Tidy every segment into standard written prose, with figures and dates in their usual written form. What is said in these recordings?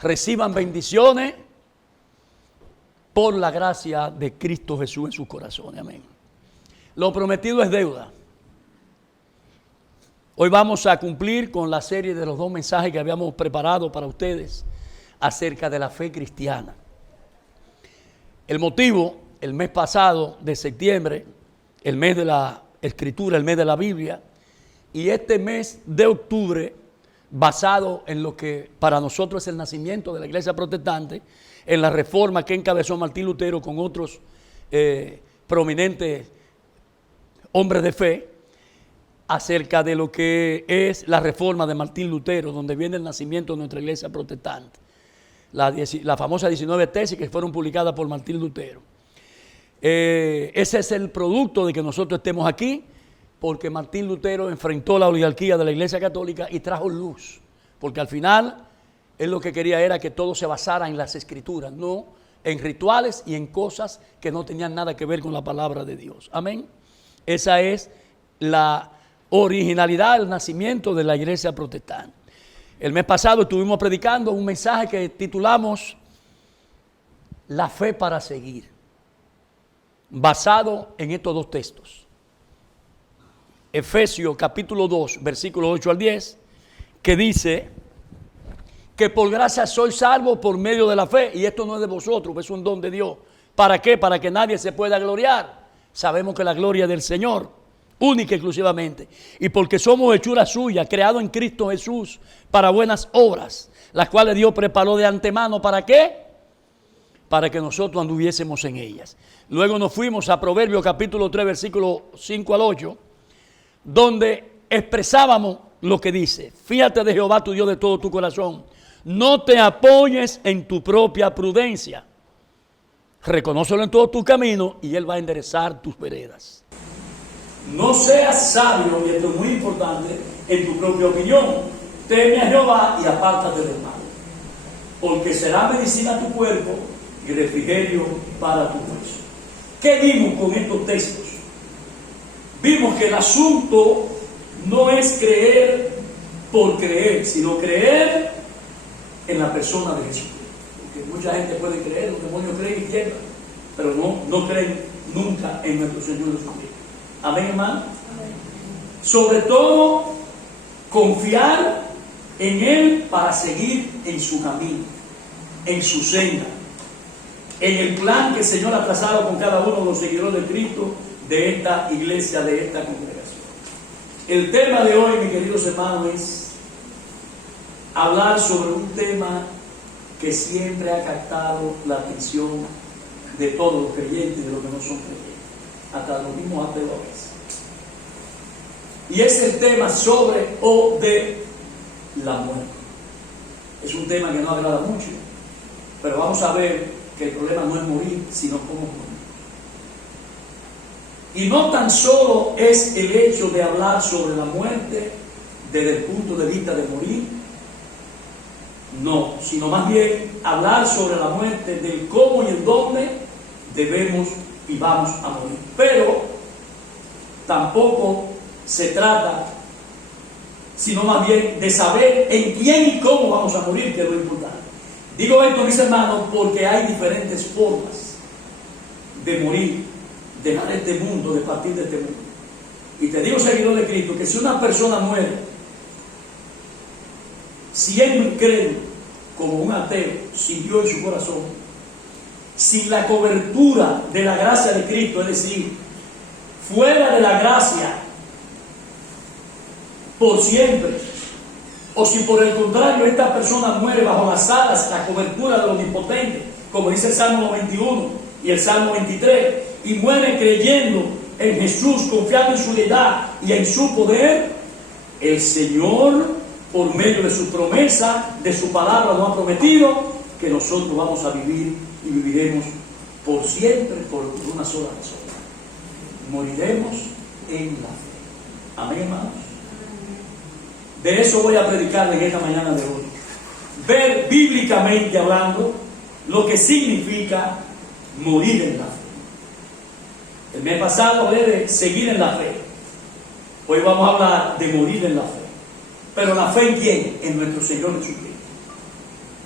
reciban bendiciones por la gracia de Cristo Jesús en sus corazones. Amén. Lo prometido es deuda. Hoy vamos a cumplir con la serie de los 2 mensajes que habíamos preparado para ustedes acerca de la fe cristiana. El motivo, el mes pasado de septiembre, el mes de la Escritura, el mes de la Biblia, y este mes de octubre, basado en lo que para nosotros es el nacimiento de la Iglesia Protestante, en la reforma que encabezó Martín Lutero con otros prominentes hombres de fe, acerca de lo que es la reforma de Martín Lutero, donde viene el nacimiento de nuestra Iglesia Protestante. La famosa 19 tesis que fueron publicadas por Martín Lutero. Ese es el producto de que nosotros estemos aquí, porque Martín Lutero enfrentó la oligarquía de la Iglesia Católica y trajo luz, porque al final él lo que quería era que todo se basara en las Escrituras, no en rituales y en cosas que no tenían nada que ver con la palabra de Dios. Amén. Esa es la originalidad del nacimiento de la Iglesia Protestante. El mes pasado estuvimos predicando un mensaje que titulamos La fe para seguir, basado en estos 2 textos. Efesios capítulo 2, versículos 8 al 10, que dice que por gracia sois salvos por medio de la fe, y esto no es de vosotros, es un don de Dios. ¿Para qué? Para que nadie se pueda gloriar. Sabemos que la gloria es del Señor, única y exclusivamente. Y porque somos hechura suya, creado en Cristo Jesús para buenas obras, las cuales Dios preparó de antemano. ¿Para qué? Para que nosotros anduviésemos en ellas. Luego nos fuimos a Proverbios capítulo 3, versículo 5 al 8, donde expresábamos lo que dice: fíjate de Jehová tu Dios de todo tu corazón, no te apoyes en tu propia prudencia, reconócelo en todo tu camino y Él va a enderezar tus veredas. No seas sabio, y esto es muy importante, en tu propia opinión. Teme a Jehová y apártate del mal, porque será medicina a tu cuerpo y refrigerio para tu hueso. ¿Qué vimos con estos textos? Vimos que el asunto no es creer por creer, sino creer en la persona de Jesús. Porque mucha gente puede creer, los demonios creen y quiebran, pero no creen nunca en nuestro Señor Jesucristo. Amén, hermano. Amén. Sobre todo, confiar en Él para seguir en su camino, en su senda, en el plan que el Señor ha trazado con cada uno de los seguidores de Cristo, de esta iglesia, de esta congregación. El tema de hoy, mis queridos hermanos, es hablar sobre un tema que siempre ha captado la atención de todos los creyentes y de los que no son creyentes, hasta los mismos ateos a veces. Y es el tema sobre o de la muerte. Es un tema que no agrada mucho, pero vamos a ver que el problema no es morir, sino cómo morir. Y no tan solo es el hecho de hablar sobre la muerte desde el punto de vista de morir, no, sino más bien hablar sobre la muerte, del cómo y el dónde debemos y vamos a morir. Pero tampoco se trata, sino más bien de saber en quién y cómo vamos a morir, que es lo importante. Digo esto, mis hermanos, porque hay diferentes formas de morir, dejar este mundo, de partir de este mundo. Y te digo, seguidor de Cristo, que si una persona muere, si él cree como un ateo, sin Dios en su corazón, sin la cobertura de la gracia de Cristo, es decir, fuera de la gracia por siempre, o si por el contrario esta persona muere bajo las alas, la cobertura del Omnipotente, como dice el Salmo 91 y el Salmo 23, y muere creyendo en Jesús, confiando en su deidad y en su poder, el Señor, por medio de su promesa, de su palabra, nos ha prometido que nosotros vamos a vivir y viviremos por siempre, por una sola razón: moriremos en la fe. Amén, hermanos. De eso voy a predicar en esta mañana de hoy. Ver bíblicamente hablando lo que significa morir en la fe. El mes pasado hablé de seguir en la fe. Hoy vamos a hablar de morir en la fe. ¿Pero la fe en quién? En nuestro Señor Jesucristo.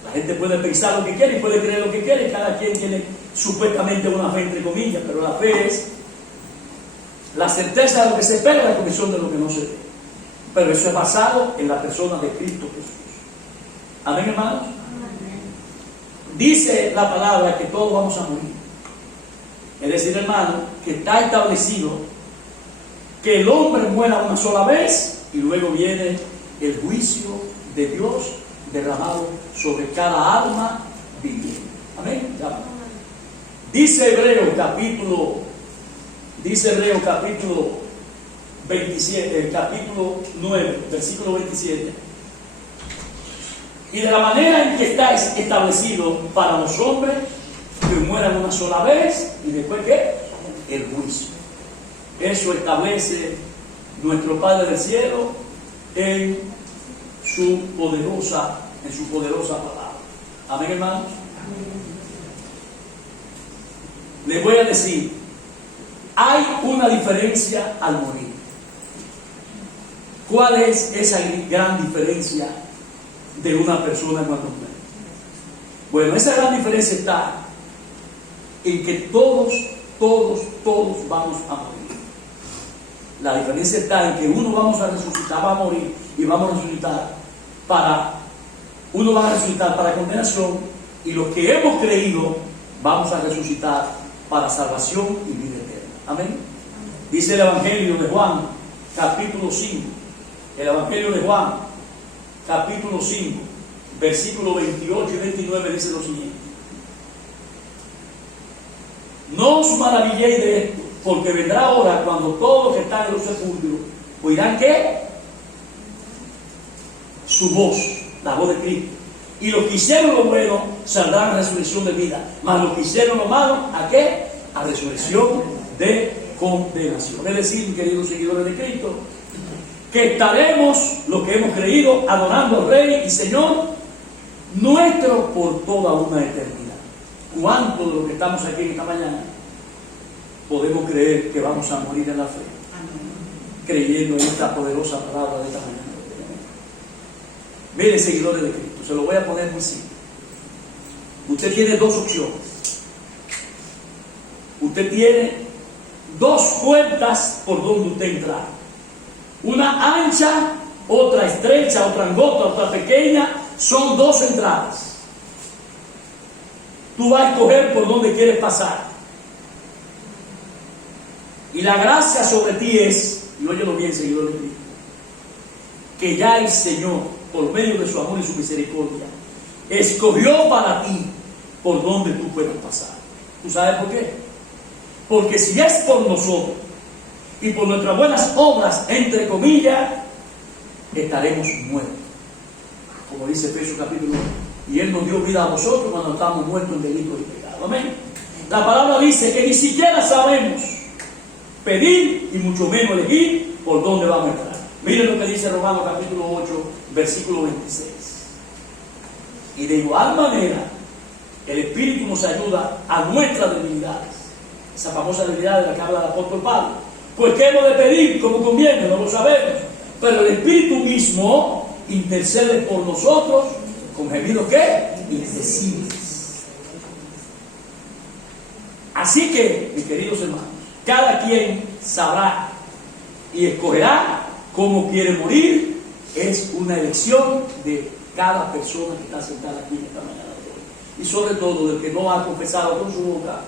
La gente puede pensar lo que quiere y puede creer lo que quiere, cada quien tiene supuestamente una fe entre comillas, pero la fe es la certeza de lo que se espera y la convicción de lo que no se ve. Pero eso es basado en la persona de Cristo Jesús. Amén, hermanos. Dice la palabra que todos vamos a morir. Es decir, hermano, que está establecido que el hombre muera una sola vez y luego viene el juicio de Dios derramado sobre cada alma viviente. Amén. Ya. Dice Hebreo capítulo 27, capítulo 9, versículo 27. Y de la manera en que está establecido para los hombres que mueran una sola vez y después ¿qué? El juicio. Eso establece nuestro Padre del cielo en su poderosa palabra. Amén, hermanos. Les voy a decir, hay una diferencia al morir. ¿Cuál es esa gran diferencia de una persona cuando muere? Bueno, esa gran diferencia está en que todos vamos a morir. La diferencia está en que uno vamos a resucitar, va a morir y vamos a resucitar uno va a resucitar para condenación y los que hemos creído vamos a resucitar para salvación y vida eterna. Amén. Dice el Evangelio de Juan, capítulo 5. El Evangelio de Juan, capítulo 5, versículos 28 y 29 dice lo siguiente: no os maravilléis de esto, porque vendrá hora cuando todos los que están en los sepulcros oirán ¿qué? Su voz, la voz de Cristo. Y los que hicieron lo bueno saldrán a resurrección de vida, mas los que hicieron lo malo, ¿a qué? A resurrección de condenación. Es decir, queridos seguidores de Cristo, que estaremos, los que hemos creído, adorando al Rey y Señor nuestro por toda una eternidad. ¿Cuántos de los que estamos aquí en esta mañana podemos creer que vamos a morir en la fe? Creyendo en esta poderosa palabra de esta mañana. Miren, seguidores de Cristo, se lo voy a poner muy simple. Usted tiene dos opciones. Usted tiene dos puertas por donde usted entra. Una ancha, otra estrecha, otra angostra, otra pequeña. Son dos entradas. Tú vas a escoger por dónde quieres pasar. Y la gracia sobre ti es, y óyelo bien, seguidor de Cristo, que ya el Señor, por medio de su amor y su misericordia, escogió para ti por donde tú puedas pasar. ¿Tú sabes por qué? Porque si es por nosotros y por nuestras buenas obras, entre comillas, estaremos muertos. Como dice Efesios capítulo 1. Y Él nos dio vida a vosotros cuando estábamos muertos en delitos y pecados. Amén. La palabra dice que ni siquiera sabemos pedir y mucho menos elegir por dónde vamos a entrar. Miren lo que dice Romanos capítulo 8, versículo 26. Y de igual manera, el Espíritu nos ayuda a nuestras debilidades. Esa famosa debilidad de la que habla el apóstol Pablo. Pues ¿qué hemos de pedir? Como conviene, no lo sabemos. Pero el Espíritu mismo intercede por nosotros con gemidos ¿qué? Indecibles. Así que, mis queridos hermanos, cada quien sabrá y escogerá cómo quiere morir. Es una elección de cada persona que está sentada aquí en esta mañana de hoy. Y sobre todo del que no ha confesado con su boca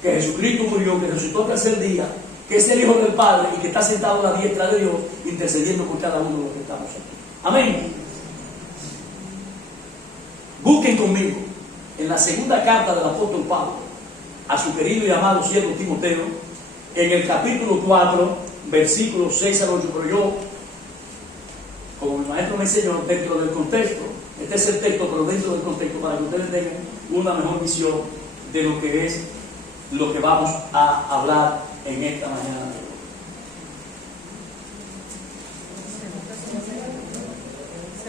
que Jesucristo murió, que resucitó al tercer día, que es el Hijo del Padre y que está sentado a la diestra de Dios intercediendo por cada uno de los que estamos aquí. Amén. Busquen conmigo en la segunda carta del apóstol Pablo a su querido y amado siervo Timoteo, en el capítulo 4, versículos 6 al 8. Pero yo, como mi maestro me enseñó, dentro del contexto, este es el texto, pero dentro del contexto, para que ustedes tengan una mejor visión de lo que es lo que vamos a hablar en esta mañana.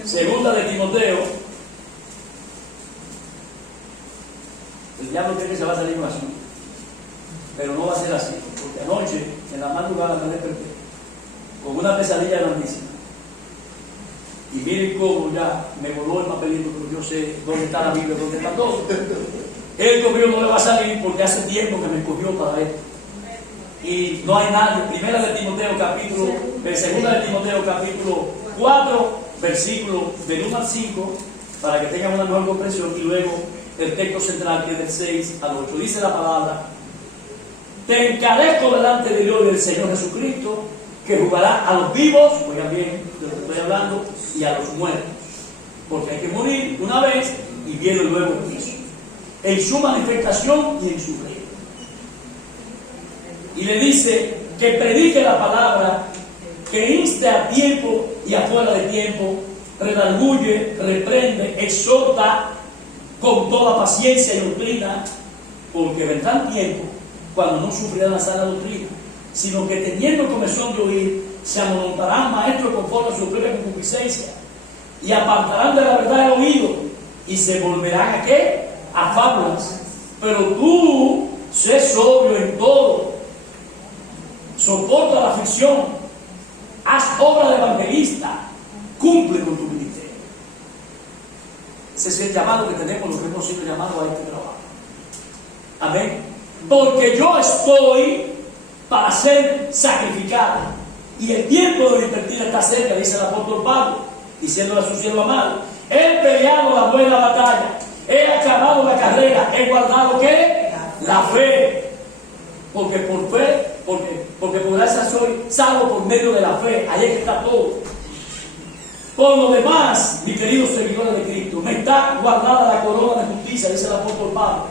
Segunda de Timoteo. El diablo cree que se va a salir así, pero no va a ser así, porque anoche, en la madrugada, me desperté con una pesadilla grandísima. Y miren cómo ya me voló el papelito, pero yo sé dónde está la Biblia, dónde está todo. Él conmigo no le va a salir porque hace tiempo que me escogió para esto. Y no hay nadie. Primera de Timoteo capítulo, segunda de Timoteo capítulo 4, versículo del 1 al 5, para que tengan una mejor comprensión, y luego el texto central que es del 6 al 8. Dice la palabra: te encarezco delante de Dios y del Señor Jesucristo, que jugará a los vivos, oigan bien de lo que estoy hablando, y a los muertos. Porque hay que morir una vez y viene luego el juicio, en su manifestación y en su reino. Y le dice que predique la palabra, que inste a tiempo y afuera de tiempo, redarguye, reprende, exhorta con toda paciencia y doctrina, porque vendrán tiempos cuando no sufrirán la sana doctrina, sino que teniendo comezón de oír, se amontonarán maestros conforme a su propia concupiscencia, y apartarán de la verdad el oído, y se volverán ¿a qué? A fábulas. Pero tú, sé sobrio en todo, soporta la aflicción, haz obra de evangelista, cumple con tu ministerio. Ese es el llamado que tenemos los que hemos sido llamados a este trabajo. Amén. Porque yo estoy para ser sacrificado, y el tiempo de invertir está cerca, dice el apóstol Pablo, diciéndole a su siervo amado: he peleado la buena batalla, he acabado la carrera, he guardado ¿qué? La fe. Porque por fe, porque por gracia soy salvo por medio de la fe. Ahí es que está todo. Por lo demás, mis queridos seguidores de Cristo, me está guardada la corona de justicia, dice el apóstol Pablo,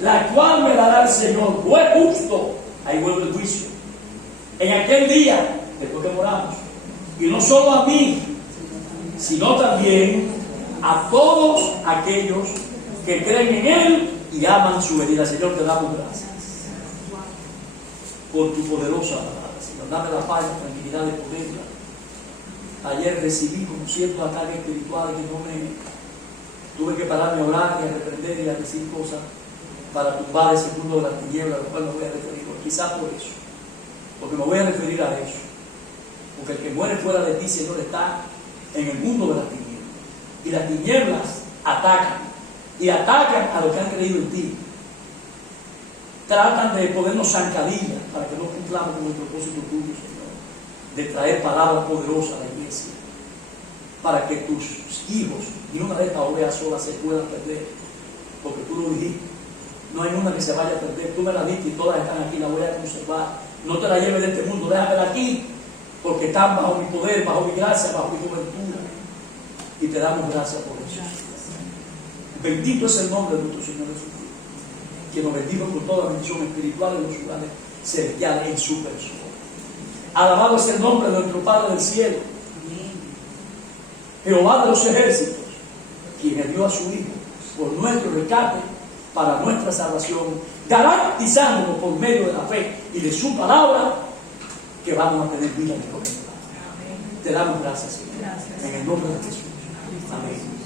la cual me dará el Señor, juez justo. Ahí vuelve el juicio. En aquel día, después que moramos, y no solo a mí, sino también a todos aquellos que creen en Él y aman su venida. Señor, te damos gracias por tu poderosa palabra, Señor. Dame la paz y la tranquilidad de poderla. Ayer recibí como ciertos ataques espirituales que no me... Tuve que pararme a orar y a reprender y a decir cosas para tumbar ese mundo de las tinieblas, a lo cual me voy a referir. Quizás por eso, porque me voy a referir a eso. Porque el que muere fuera de ti, Señor, está en el mundo de las tinieblas. Y las tinieblas atacan. Y atacan a los que han creído en ti. Tratan de ponernos zancadillas para que no cumplamos con el propósito tuyo, Señor, de traer palabras poderosas a la iglesia, para que tus hijos, ni una de estas ovejas solas se puedan perder, porque tú lo dijiste, no hay una que se vaya a perder, tú me la diste y todas están aquí, la voy a conservar. No te la lleves de este mundo, déjamela aquí, porque están bajo mi poder, bajo mi gracia, bajo mi cobertura, y te damos gracias por eso. Bendito es el nombre de nuestro Señor Jesucristo, que nos bendiga con toda la bendición espiritual en los lugares celestiales en su persona. Alabado es el nombre de nuestro Padre del cielo, Jehová de los ejércitos, quien envió a su Hijo por nuestro rescate, para nuestra salvación, garantizándonos por medio de la fe y de su palabra que vamos a tener vida en el hombre. Te damos gracias, Señor. Gracias. En el nombre de Jesús. Amén.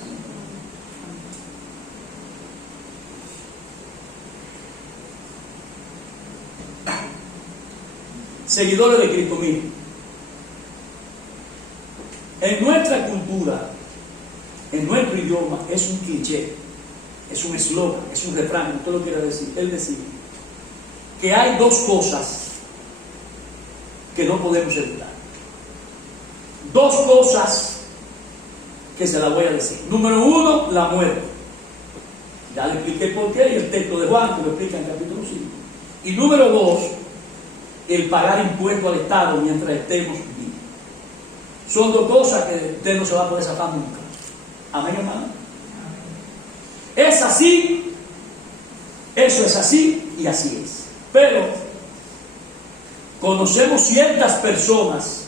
Seguidores de Cristo, miren, en nuestra cultura, en nuestro idioma, es un cliché, es un eslogan, es un refrán, usted lo quiere decir. Él decía que hay dos cosas que no podemos evitar. Dos cosas que se las voy a decir. Número uno, la muerte. Ya le expliqué por qué, y el texto de Juan que lo explica en capítulo 5. Y número dos, el pagar impuestos al Estado mientras estemos vivos. Son dos cosas que usted no se va a poder zafar nunca. Amén, hermano. Es así, eso es así y así es. Pero conocemos ciertas personas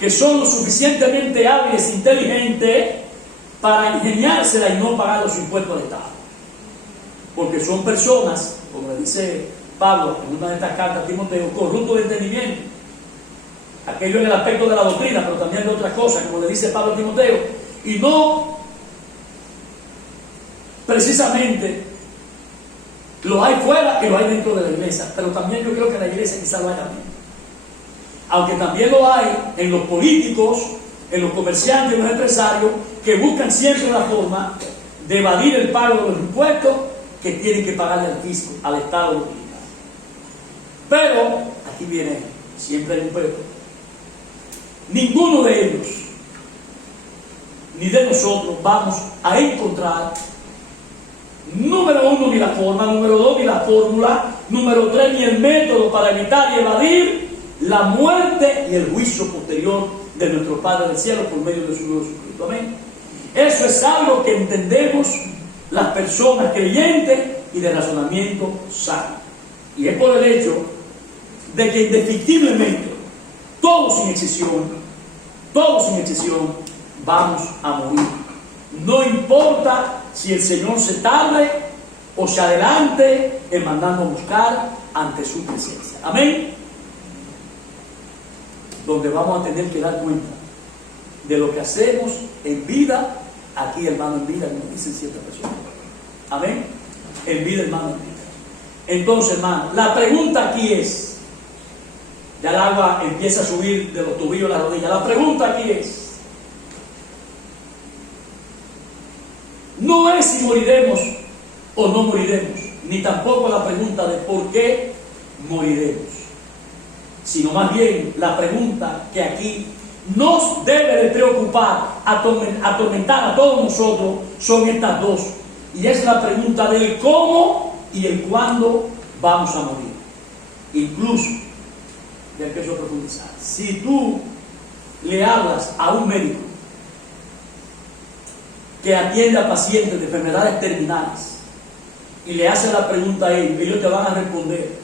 que son lo suficientemente hábiles e inteligentes para ingeniársela y no pagar los impuestos al Estado. Porque son personas, como le dice Pablo en una de estas cartas a Timoteo, corruptos de entendimiento. Aquello en el aspecto de la doctrina, pero también de otras cosas, como le dice Pablo a Timoteo. Y no precisamente lo hay fuera y lo hay dentro de la iglesia, pero también yo creo que en la iglesia quizás lo haya también. Aunque también lo hay en los políticos en los comerciantes y los empresarios que buscan siempre la forma de evadir el pago de los impuestos que tienen que pagarle al fisco, al Estado dominicano. Pero, aquí viene, siempre hay un pero, ninguno de ellos, ni de nosotros, vamos a encontrar, número uno, ni la forma, número dos, ni la fórmula, número tres, ni el método para evitar y evadir la muerte y el juicio posterior de nuestro Padre del Cielo por medio de su Hijo Jesucristo. Amén. Eso es algo que entendemos las personas creyentes y de razonamiento sano. Y es por el hecho de que indefectiblemente, todos sin excepción, vamos a morir. No importa si el Señor se tarde o se adelante en mandarnos a buscar ante su presencia. Amén. Donde vamos a tener que dar cuenta de lo que hacemos en vida, aquí hermano en vida, como dicen ciertas personas. Amén. En vida, hermano en vida. Entonces, hermano, la pregunta aquí es, ya el agua empieza a subir de los tobillos a las rodillas. La pregunta aquí es, no es si moriremos o no moriremos, ni tampoco la pregunta de por qué moriremos, sino más bien la pregunta que aquí nos debe de preocupar, atormentar a todos nosotros, son estas dos. Y es la pregunta del cómo y el cuándo vamos a morir. Incluso, ya empiezo a profundizar, si tú le hablas a un médico que atiende a pacientes de enfermedades terminales y le hace la pregunta a ellos, ellos te van a responder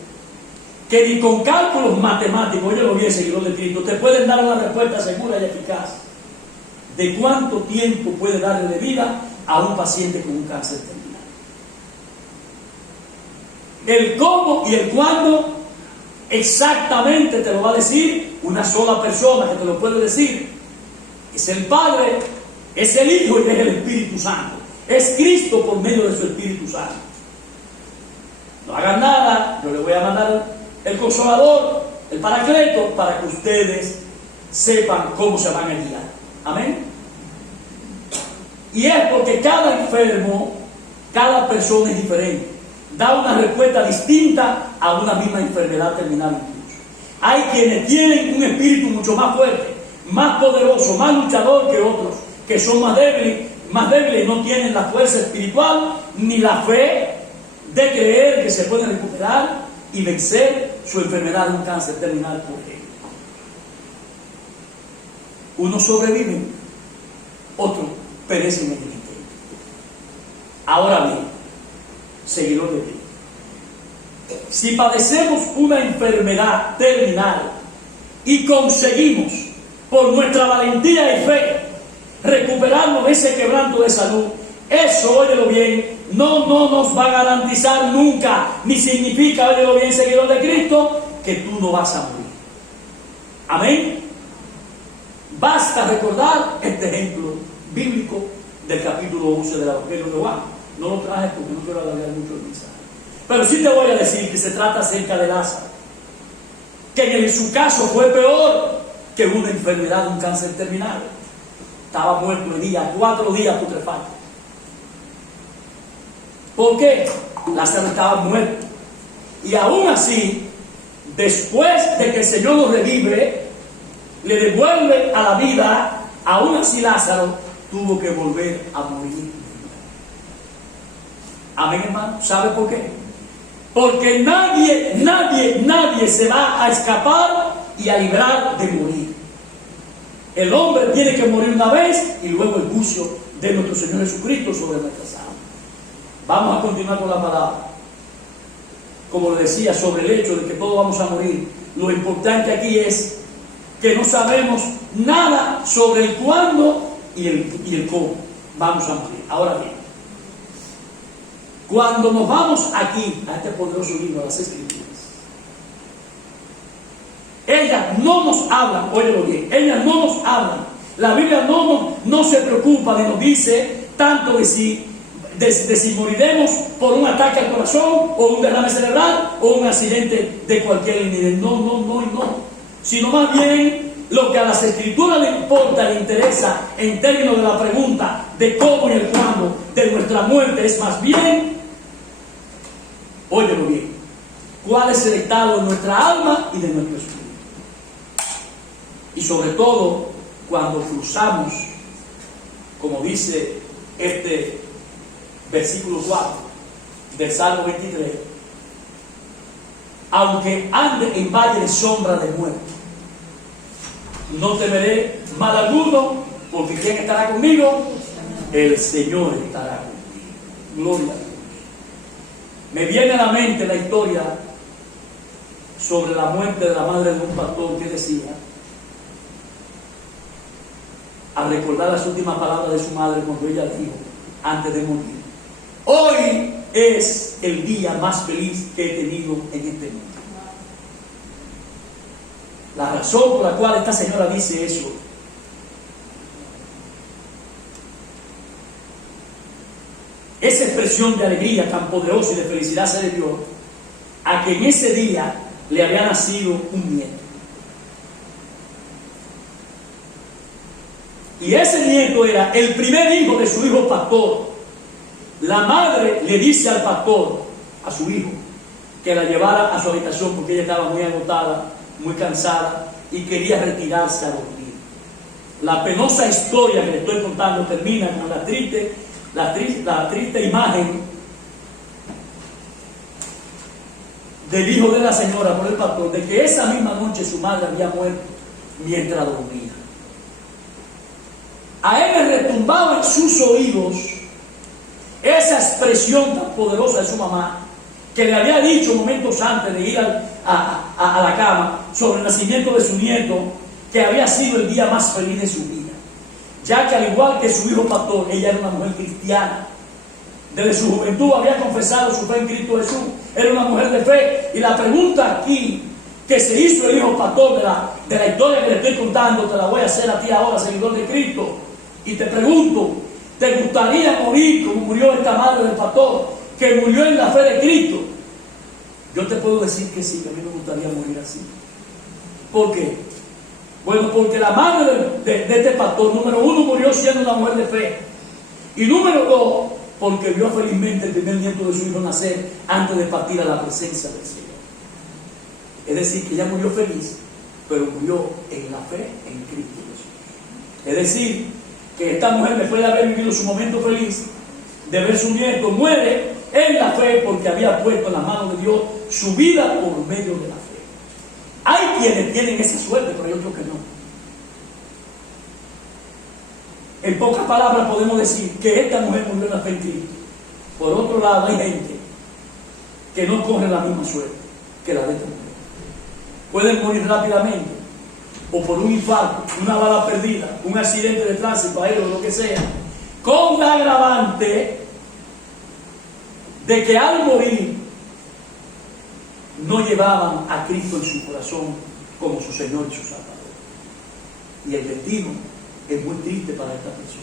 que ni con cálculos matemáticos, oye lo bien, seguidor de Cristo, te pueden dar una respuesta segura y eficaz de cuánto tiempo puede darle de vida a un paciente con un cáncer terminal. El cómo y el cuándo exactamente te lo va a decir una sola persona que te lo puede decir. Es el Padre, es el Hijo y es el Espíritu Santo. Es Cristo por medio de su Espíritu Santo. No hagan nada, yo les voy a mandar el Consolador, el Paracleto, para que ustedes sepan cómo se van a guiar. Amén. Y es porque cada enfermo, cada persona es diferente, da una respuesta distinta a una misma enfermedad terminal incluso. Hay quienes tienen un espíritu mucho más fuerte, más poderoso, más luchador que otros, que son más débiles y no tienen la fuerza espiritual ni la fe de creer que se pueden recuperar y vencer su enfermedad de un cáncer terminal por ejemplo. Unos sobreviven, otros perecen en el intento. Ahora bien, seguidor de Cristo, si padecemos una enfermedad terminal y conseguimos por nuestra valentía y fe recuperarnos de ese quebranto de salud, eso, óyelo bien, no nos va a garantizar nunca, ni significa, óyelo bien, seguidor de Cristo, que tú no vas a morir. Amén. Basta recordar este ejemplo bíblico del capítulo 11 del Evangelio de Juan. No lo traje porque no quiero alargar mucho el mensaje. Pero sí te voy a decir que se trata acerca de Lázaro, que en su caso fue peor que una enfermedad, un cáncer terminal. Estaba muerto el día, 4 días putrefacto. ¿Por qué? Lázaro estaba muerto. Y aún así, después de que el Señor lo revive, le devuelve a la vida, aún así Lázaro tuvo que volver a morir. Amén, hermano. ¿Sabe por qué? Porque nadie se va a escapar y a librar de morir. El hombre tiene que morir una vez y luego el juicio de nuestro Señor Jesucristo sobre nuestras almas. Vamos a continuar con la palabra. Como le decía, sobre el hecho de que todos vamos a morir, lo importante aquí es que no sabemos nada sobre el cuándo y el cómo vamos a morir. Ahora bien, cuando nos vamos aquí a este poderoso libro, a las Escrituras, ellas no nos hablan, óyelo bien, ellas no nos hablan. La Biblia no se preocupa ni nos dice tanto de si moriremos por un ataque al corazón o un derrame cerebral o un accidente de cualquier nivel. No. Sino más bien lo que a las Escrituras le importa, le interesa en términos de la pregunta de cómo y el cuándo de nuestra muerte es más bien, óyelo bien, cuál es el estado de nuestra alma y de nuestro espíritu. Y sobre todo, cuando cruzamos, como dice este versículo 4 del Salmo 23, aunque ande en valle de sombra de muerte, no temeré mal alguno, porque ¿quién estará conmigo? El Señor estará conmigo. Gloria a Dios. Me viene a la mente la historia sobre la muerte de la madre de un pastor que decía, al recordar las últimas palabras de su madre cuando ella dijo, antes de morir, hoy es el día más feliz que he tenido en este mundo. La razón por la cual esta señora dice eso esa expresión de alegría tan poderosa y de felicidad se debió a que en ese día le había nacido un nieto. Y ese nieto era el primer hijo de su hijo pastor. La madre le dice al pastor, a su hijo, que la llevara a su habitación porque ella estaba muy agotada, muy cansada y quería retirarse a dormir. La penosa historia que le estoy contando termina con la triste imagen del hijo de la señora por el pastor, de que esa misma noche su madre había muerto mientras dormía. A él le retumbaba en sus oídos esa expresión tan poderosa de su mamá, que le había dicho momentos antes de ir a la cama sobre el nacimiento de su nieto, que había sido el día más feliz de su vida, ya que al igual que su hijo pastor, ella era una mujer cristiana. Desde su juventud había confesado su fe en Cristo Jesús, era una mujer de fe. Y la pregunta aquí que se hizo el hijo pastor de la historia que le estoy contando, te la voy a hacer a ti ahora, seguidor de Cristo, y te pregunto, ¿te gustaría morir como murió esta madre del pastor, que murió en la fe de Cristo? Yo te puedo decir que sí, que a mí me gustaría morir así. ¿Por qué? Bueno, porque la madre de este pastor, número uno, murió siendo una mujer de fe. Y número dos, porque vio felizmente el primer nieto de su hijo nacer antes de partir a la presencia del Señor. Es decir, que ella murió feliz, pero murió en la fe en Cristo Jesús. Es decir, que esta mujer, después de haber vivido su momento feliz, de ver su nieto, muere en la fe porque había puesto en las manos de Dios su vida por medio de la fe. Hay quienes tienen esa suerte, pero hay otros que no. En pocas palabras podemos decir que esta mujer murió en la fe en Cristo. Por otro lado, hay gente que no corre la misma suerte que la de esta mujer. Pueden morir rápidamente, o por un infarto, una bala perdida, un accidente de tránsito, aéreo, lo que sea, con la agravante de que al morir no llevaban a Cristo en su corazón como su Señor y su Salvador. Y el destino es muy triste para esta persona.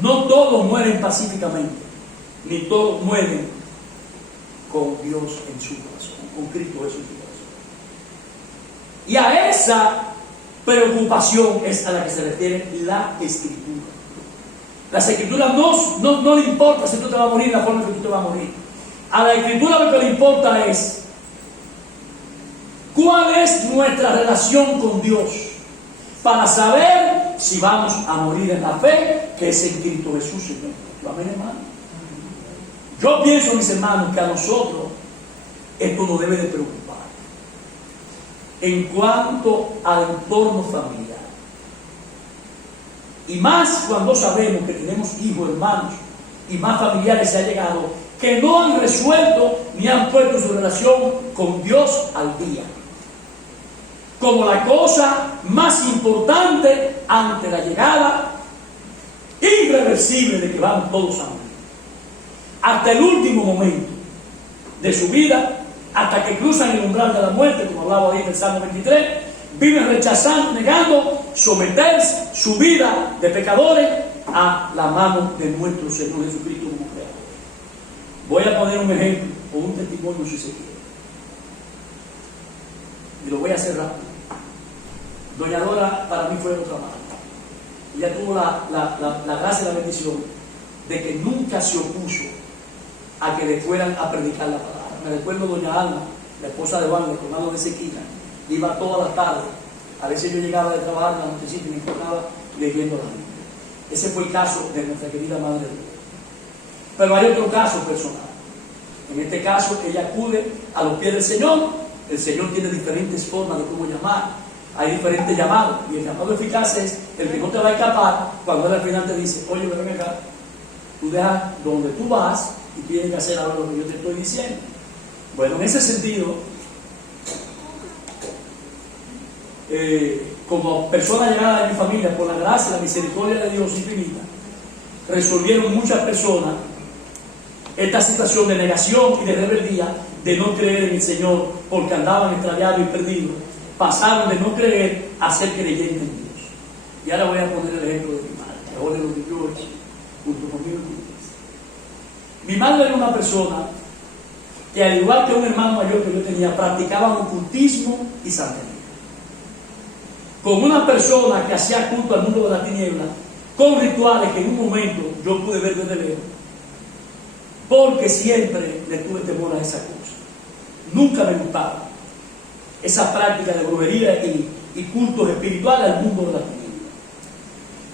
No todos mueren pacíficamente, ni todos mueren con Dios en su corazón, con Cristo Jesús en su corazón. Y a esa preocupación es a la que se refiere la Escritura. Las Escrituras no le importa si tú te vas a morir de la forma que tú te vas a morir. A la Escritura lo que le importa es cuál es nuestra relación con Dios, para saber si vamos a morir en la fe que es en Cristo Jesús, Señor. Amén, hermano. Yo pienso, mis hermanos, que a nosotros esto nos debe de preocupar. En cuanto al entorno familiar, y más cuando sabemos que tenemos hijos, hermanos y más familiares se han llegado que no han resuelto ni han puesto su relación con Dios al día, como la cosa más importante ante la llegada irreversible de que vamos todos a morir. Hasta el último momento de su vida, hasta que cruzan el umbral de la muerte, como hablaba ahí en el Salmo 23, viven rechazando, negando, someterse su vida de pecadores a la mano de nuestro Señor Jesucristo como creador. Voy a poner un ejemplo o un testimonio si se quiere. Y lo voy a hacer rápido. Doña Dora para mí fue otra madre. Ella tuvo la gracia y la bendición de que nunca se opuso a que le fueran a predicar la palabra. Me recuerdo doña Alma, la esposa de Juan, el colmado de Sequina, iba todas las tardes. A veces yo llegaba de trabajar en la nochecita y me encontraba leyendo la Biblia. Ese fue el caso de nuestra querida Madre de Dios. Pero hay otro caso personal. En este caso, ella acude a los pies del Señor. El Señor tiene diferentes formas de cómo llamar. Hay diferentes llamados. Y el llamado eficaz es el que no te va a escapar cuando él al final te dice: oye, ven acá, tú dejas donde tú vas y tienes que hacer ahora lo que yo te estoy diciendo. Bueno, en ese sentido, como persona llegada de mi familia, por la gracia y la misericordia de Dios infinita, resolvieron muchas personas esta situación de negación y de rebeldía, de no creer en el Señor porque andaban extraviados y perdidos. Pasaron de no creer a ser creyentes en Dios. Y ahora voy a poner el ejemplo de mi madre, que ahora lo vivió junto conmigo en la iglesia. Mi madre era una persona que, al igual que un hermano mayor que yo tenía, practicaban ocultismo y santería. Con una persona que hacía culto al mundo de la tiniebla, con rituales que en un momento yo pude ver desde lejos, porque siempre le tuve temor a esa cosa. Nunca me gustaba esa práctica de brujería y cultos espirituales al mundo de la tiniebla.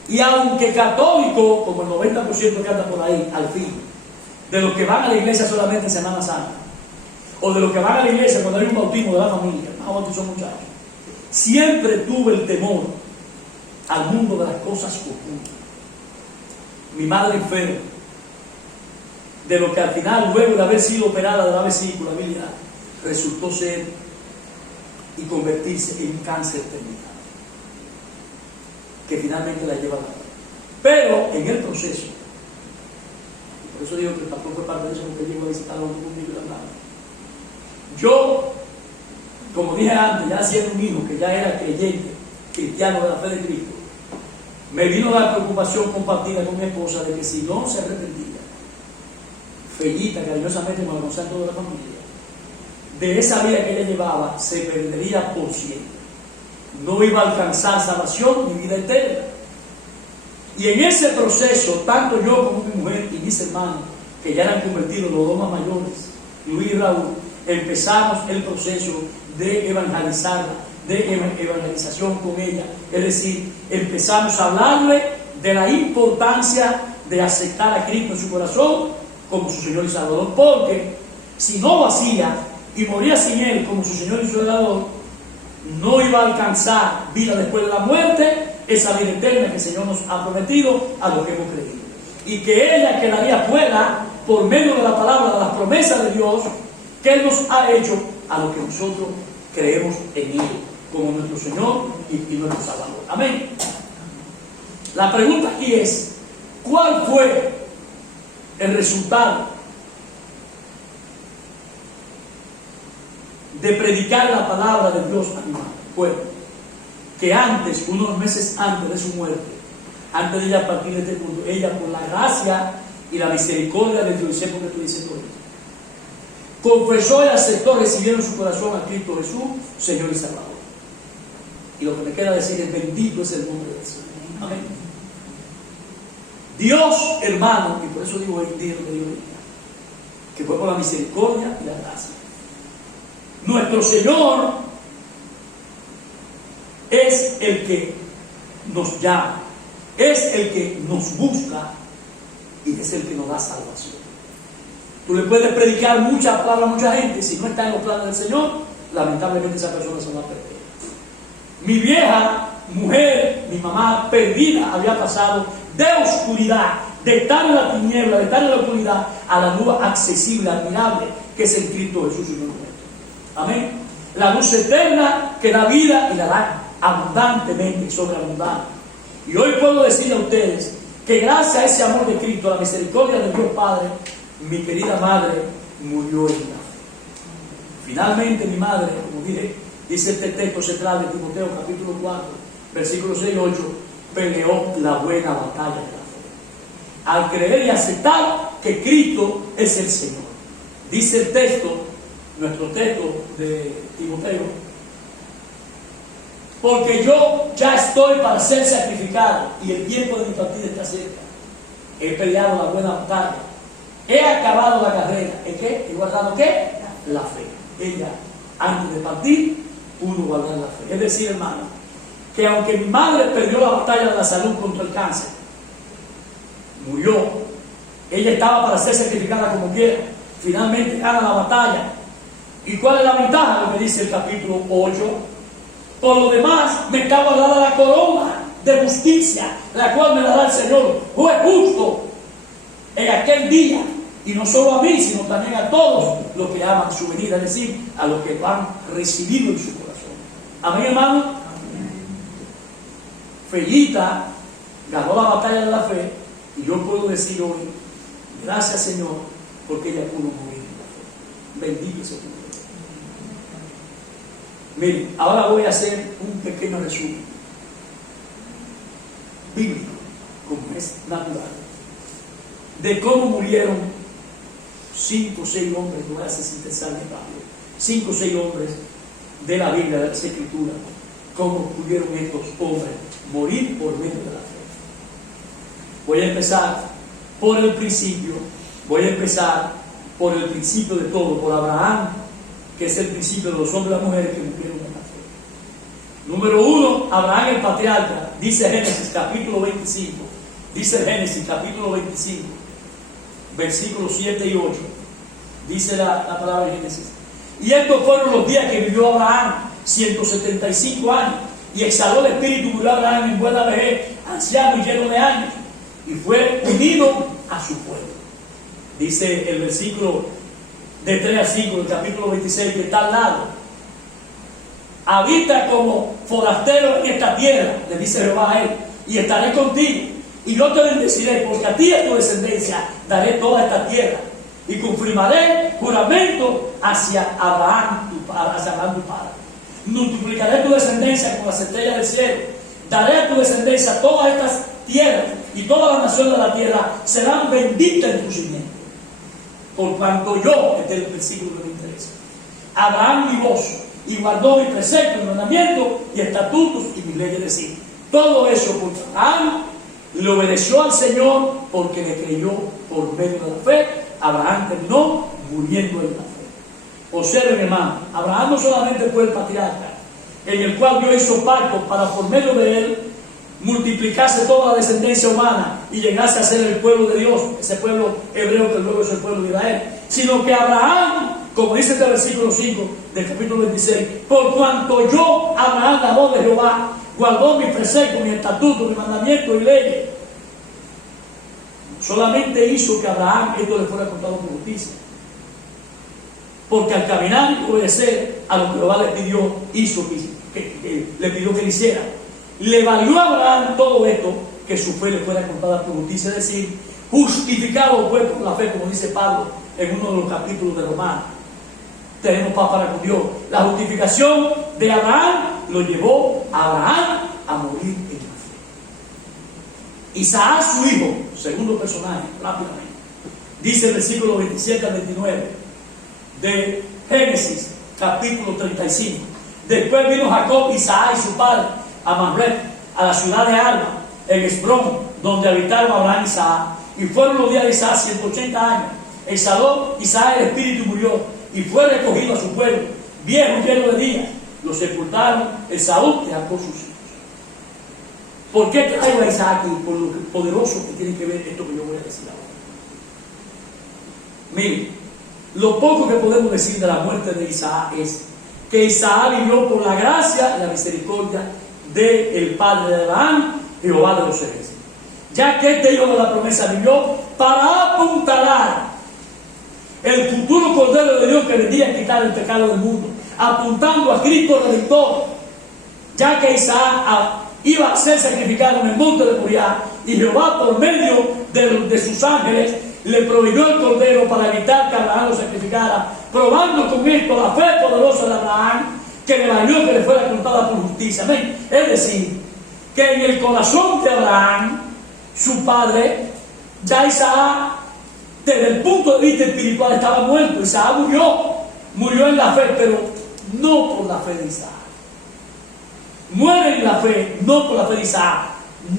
Y aunque católico, como el 90% que anda por ahí, al fin, de los que van a la iglesia solamente en Semana Santa, o de los que van a la iglesia cuando hay un bautismo de la familia, no bautizó muchachos, siempre tuve el temor al mundo de las cosas ocultas. Mi madre enferma, de lo que al final, luego de haber sido operada de la vesícula biliar, resultó ser y convertirse en un cáncer terminal, que finalmente la lleva a la muerte. Pero en el proceso, y por eso digo que tampoco fue parte de eso, porque llegó a visitar a un conmigo y la hablaba. Yo, como dije antes, ya siendo un hijo que ya era creyente, cristiano de la fe de Cristo, me vino la preocupación compartida con mi esposa de que si no se arrepentía, Fellita, cariñosamente con el concepto de la familia, de esa vida que ella llevaba, se perdería por siempre. No iba a alcanzar salvación ni vida eterna. Y en ese proceso, tanto yo como mi mujer y mis hermanos, que ya eran convertidos, los dos más mayores, Luis y Raúl, empezamos el proceso de evangelizarla, de evangelización con ella. Es decir, empezamos a hablarle de la importancia de aceptar a Cristo en su corazón como su Señor y Salvador, porque si no lo hacía y moría sin Él como su Señor y Salvador, no iba a alcanzar vida después de la muerte, esa vida eterna que el Señor nos ha prometido a los que hemos creído. Y que ella quedaría fuera por medio de la palabra, de las promesas de Dios que Él nos ha hecho a los que nosotros creemos en Él como nuestro Señor y nuestro Salvador. Amén. La pregunta aquí es: ¿cuál fue el resultado de predicar la palabra de Dios a mi madre? Fue que antes, unos meses antes de su muerte, antes de ella partir de este mundo, ella, por la gracia y la misericordia de Dios, sé por qué estoy diciendo esto, confesó y aceptó, recibió en su corazón a Cristo Jesús, Señor y Salvador. Y lo que me queda decir es: bendito es el nombre del Señor. Amén. Dios, hermano, y por eso digo hoy día, que fue por la misericordia y la gracia. Nuestro Señor es el que nos llama, es el que nos busca y es el que nos da salvación. Tú le puedes predicar mucha palabra a mucha gente, si no está en los planes del Señor, lamentablemente esa persona se va a perder. Mi vieja mujer, mi mamá perdida, había pasado de oscuridad, de estar en la tiniebla, de estar en la oscuridad, a la luz accesible, admirable, que es el Cristo Jesús, Señor nuestro. Amén. La luz eterna que da vida y la da abundantemente, sobreabundante. Y hoy puedo decirle a ustedes que gracias a ese amor de Cristo, a la misericordia de Dios Padre, mi querida madre murió en la fe. Finalmente mi madre, como dije, dice este texto central de Timoteo capítulo 4, versículos 6 y 8, peleó la buena batalla de la fe, al creer y aceptar que Cristo es el Señor. Dice el texto, nuestro texto de Timoteo, porque yo ya estoy para ser sacrificado y el tiempo de mi partida está cerca. He peleado la buena batalla, he acabado la carrera. ¿En qué? ¿He guardado qué? La fe. Ella, antes de partir, pudo guardar la fe. Es decir, hermano, que aunque mi madre perdió la batalla de la salud contra el cáncer, murió, ella estaba para ser sacrificada como quiera, finalmente gana la batalla. ¿Y cuál es la ventaja? Lo que dice el capítulo 8. Por lo demás, me está guardada la corona de justicia, la cual me dará el Señor, juez justo, en aquel día. Y no solo a mí, sino también a todos los que aman su venida, es decir, a los que lo han recibido en su corazón. Amén, hermano. Fellita ganó la batalla de la fe, y yo puedo decir hoy, gracias Señor, porque ella pudo morir en la fe. Bendito sea tu nombre. Miren, ahora voy a hacer un pequeño resumen bíblico, como es natural, de cómo murieron 5 o 6 hombres, no voy a hacer sin pensar de Pablo, 5 o 6 hombres de la Biblia, de las Escrituras, cómo pudieron estos hombres morir por medio de la fe. Voy a empezar por el principio, de todo, por Abraham, que es el principio de los hombres y las mujeres que murieron en la fe. Número 1, Abraham el patriarca, dice Génesis capítulo 25, versículos 7 y 8, dice la palabra de Génesis. Y estos fueron los días que vivió Abraham, 175 años, y exhaló el espíritu, murió Abraham en buena vejez, anciano y lleno de años, y fue unido a su pueblo. Dice el versículo de 3 a 5 del capítulo 26, que está al lado. Habita como forastero en esta tierra, le dice Jehová a él, y estaré contigo, y yo te bendeciré, porque a ti y a tu descendencia daré toda esta tierra, y confirmaré juramento hacia Abraham tu padre. Multiplicaré tu descendencia como las estrellas del cielo, daré a tu descendencia todas estas tierras, y todas las naciones de la tierra serán benditas en tu simiente. Por cuanto yo, este es el versículo que me interesa, Abraham mi voz, y guardó mi precepto, mi mandamiento y estatutos y mis leyes, es decir, todo eso porque Abraham le obedeció al Señor, porque le creyó por medio de la fe. Abraham terminó muriendo en la fe. Observen, hermano, Abraham no solamente fue el patriarca, en el cual Dios hizo pacto para por medio de él multiplicarse toda la descendencia humana y llegase a ser el pueblo de Dios, ese pueblo hebreo que luego es el pueblo de Israel, sino que Abraham, como dice este versículo 5 del capítulo 26, por cuanto yo, Abraham, la voz de Jehová, guardó mis preceptos, mis estatutos, mis mandamientos y leyes. Solamente hizo que Abraham esto le fuera contado por justicia, porque al caminar y obedecer a lo que Jehová le pidió, hizo que le pidió que le hiciera. Le valió a Abraham todo esto, que su fe le fuera contada por justicia, es decir, justificado pues por la fe, como dice Pablo en uno de los capítulos de Romanos. Tenemos paz para con Dios. La justificación de Abraham lo llevó a Abraham a morir en la fe. Isaac, su hijo, segundo personaje, rápidamente, dice el versículo 27 al 29 de Génesis capítulo 35. Después vino Jacob, Isaac y su padre a Mamre, a la ciudad de Alba, en Esbrón, donde habitaron Abraham y Isaac. Y fueron los días de Isaac 180 años. Exhaló Isaac el espíritu y murió, y fue recogido a su pueblo, viejo lleno de días. Lo sepultaron Esaú y Jacob sus hijos. ¿Por qué traigo a Isaac aquí? Por lo poderoso que tiene que ver esto que yo voy a decir ahora. Miren, lo poco que podemos decir de la muerte de Isaac es que Isaac vivió por la gracia y la misericordia del Padre de Abraham, Jehová de los ejércitos. Ya que este hijo de la promesa vivió para apuntalar el futuro Cordero de Dios que vendría a quitar el pecado del mundo, apuntando a Cristo Redentor, ya que Isaac iba a ser sacrificado en el monte de Moriah, y Jehová por medio de sus ángeles le proveyó el Cordero para evitar que Abraham lo sacrificara, probando con esto la fe poderosa de Abraham, que le valió que le fuera contada por justicia. Amén. Es decir, que en el corazón de Abraham, su padre, ya Isaac, desde el punto de vista espiritual, estaba muerto. Isaac murió en la fe, pero no por la fe de Isaac. muere en la fe, no por la fe de Isaac.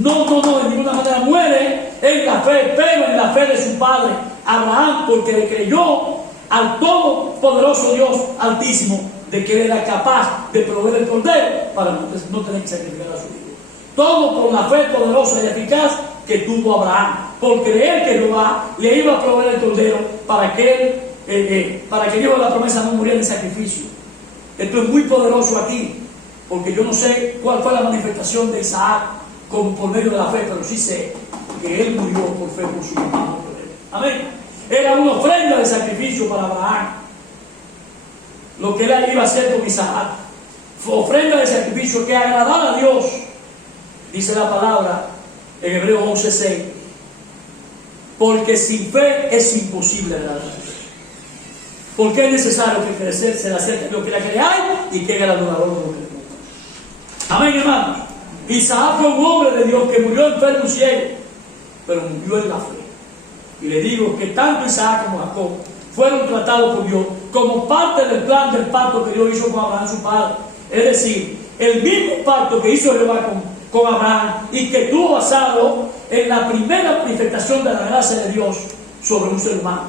No, de ninguna manera muere en la fe, pero en la fe de su padre Abraham, porque le creyó al todopoderoso Dios Altísimo de que él era capaz de proveer el cordero para no tener que sacrificar a su hijo. Todo por la fe poderosa y eficaz que tuvo Abraham, por creer que Jehová le iba a proveer el cordero para que el hijo de la promesa no muriera en sacrificio. Esto es muy poderoso aquí, porque yo no sé cuál fue la manifestación de Isaac como por medio de la fe, pero sí sé que él murió por fe por su hermano. Amén. Era una ofrenda de sacrificio para Abraham, lo que él iba a hacer con Isaac. Fue ofrenda de sacrificio que agradaba a Dios, dice la palabra en Hebreos 11:6, porque sin fe es imposible agradar a Dios. Porque es necesario que crecer se le acerque a Dios, que la creáis y que haga el adorador de lo que le gusta. Amén, hermanos. Isaac fue un hombre de Dios que murió enfermo y ciego, pero murió en la fe. Y le digo que tanto Isaac como Jacob fueron tratados por Dios como parte del plan del pacto que Dios hizo con Abraham su padre. Es decir, el mismo pacto que hizo Jehová con Abraham y que tuvo basado en la primera manifestación de la gracia de Dios sobre un ser humano.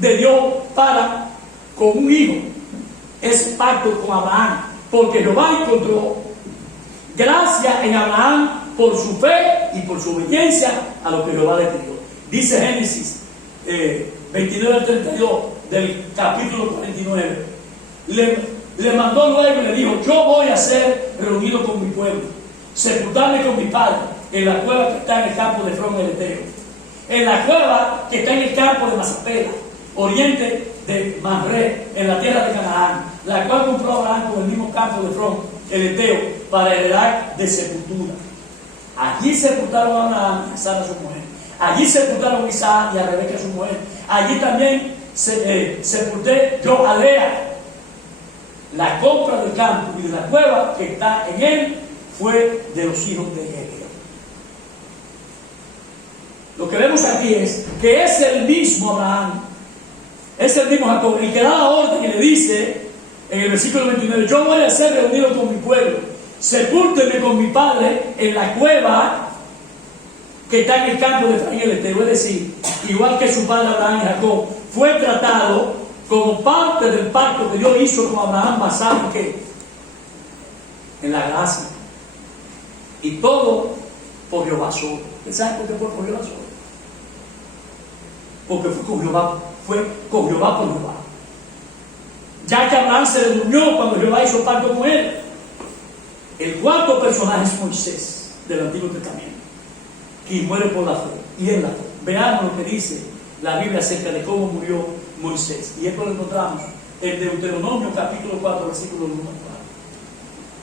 De Dios para con un hijo. Ese pacto con Abraham, porque Jehová encontró gracia en Abraham por su fe y por su obediencia a lo que Jehová le pidió. Dice Génesis 29 al 32 del capítulo 49. Le mandó luego y le dijo: yo voy a ser reunido con mi pueblo, sepultarme con mi padre en la cueva que está en el campo de Efrón el Eteo, en la cueva que está en el campo de Macpela, oriente de Mamre, en la tierra de Canaán, la cual compró Abraham con el mismo campo de Efrón el Eteo para heredar de sepultura. Allí sepultaron a Abraham y a Sara su mujer. Allí sepultaron a Isaac y a Rebeca su mujer. Allí también sepulté yo a Lea. La compra del campo y de la cueva que está en él fue de los hijos de Egeo. Lo que vemos aquí es que es el mismo Abraham, es el mismo Jacob, el que da la orden y le dice en el versículo 29: yo voy a ser reunido con mi pueblo, sepúlteme con mi padre en la cueva que está en el campo de Efraín el Eteo. Es decir, igual que su padre Abraham y Jacob, fue tratado como parte del pacto que Dios hizo con Abraham, basado en ¿qué? En la gracia. Y todo por Jehová solo. ¿Saben por qué fue por Jehová solo? Porque fue con Jehová por Jehová. Ya que Abraham se le durmió cuando Jehová hizo pacto con él. El cuarto personaje es Moisés del Antiguo Testamento, que muere por la fe y en la fe. Veamos lo que dice la Biblia acerca de cómo murió Moisés. Y esto lo encontramos en Deuteronomio capítulo 4, versículo 1 al 4.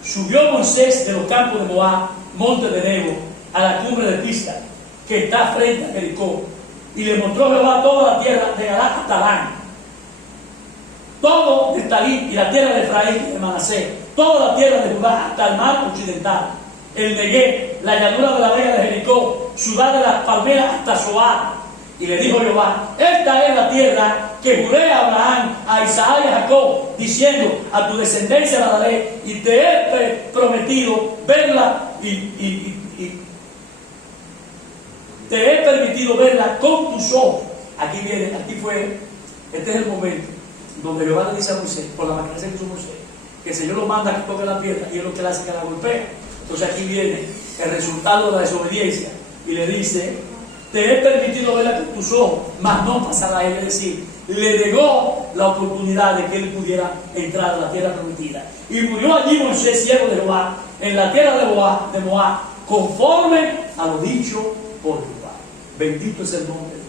Subió Moisés de los campos de Moab, monte de Nebo, a la cumbre de Pisga, que está frente a Jericó, y le mostró Jehová toda la tierra de Galaad hasta Dan, todo Neftalí y la tierra de Efraín y de Manasés, toda la tierra de Judá hasta el mar occidental, el Neguev, la llanura de la vega de Jericó, ciudad de las palmeras hasta Zoar. Y le dijo Jehová: esta es la tierra que juré a Abraham, a Isaac y a Jacob, diciendo: a tu descendencia la daré, y te he prometido verla y te he permitido verla con tus ojos. Este es el momento donde Jehová le dice a Moisés, por la maquinaria que hizo Moisés, que el Señor lo manda que toque la piedra y es lo que le hace que la golpea. Entonces aquí viene el resultado de la desobediencia y le dice: te he permitido verla con tus ojos, mas no pasará a él. Es decir, le negó la oportunidad de que él pudiera entrar a la tierra prometida. Y murió allí Moisés, siervo de Jehová, en la tierra de Moab, conforme a lo dicho por Jehová. Bendito es el nombre de Dios.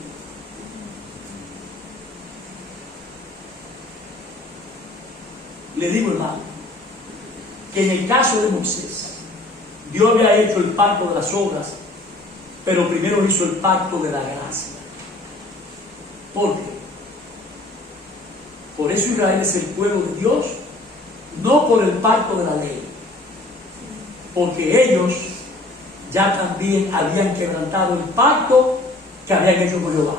Le digo, hermano, que en el caso de Moisés, Dios había hecho el pacto de las obras, pero primero hizo el pacto de la gracia. ¿Por qué? Por eso Israel es el pueblo de Dios, no por el pacto de la ley, porque ellos ya también habían quebrantado el pacto que habían hecho con Jehová,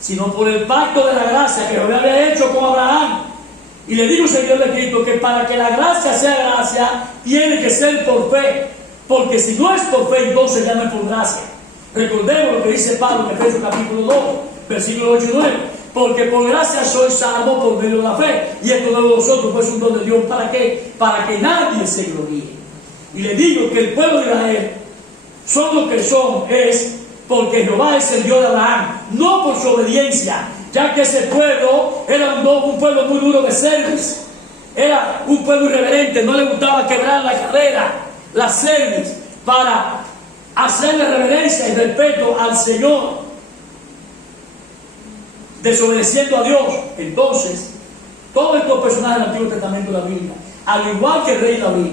sino por el pacto de la gracia que Jehová había hecho con Abraham Y le digo, Señor de Cristo, que para que la gracia sea gracia, tiene que ser por fe. Porque si no es por fe, entonces ya no es por gracia. Recordemos lo que dice Pablo en Efesios capítulo 2, versículos 8 y 9. Porque por gracia sois salvos por medio de la fe. Y esto no es de vosotros, pues es un don de Dios. ¿Para qué? Para que nadie se gloríe. Y le digo que el pueblo de Israel son lo que son, es porque Jehová es el Dios de Abraham, no por su obediencia, ya que ese pueblo era un pueblo muy duro de cerviz, era un pueblo irreverente, no le gustaba quebrar la cadera, la cerviz, para hacerle reverencia y respeto al Señor, desobedeciendo a Dios. Entonces, todos estos personajes del Antiguo Testamento de la Biblia, al igual que el rey David,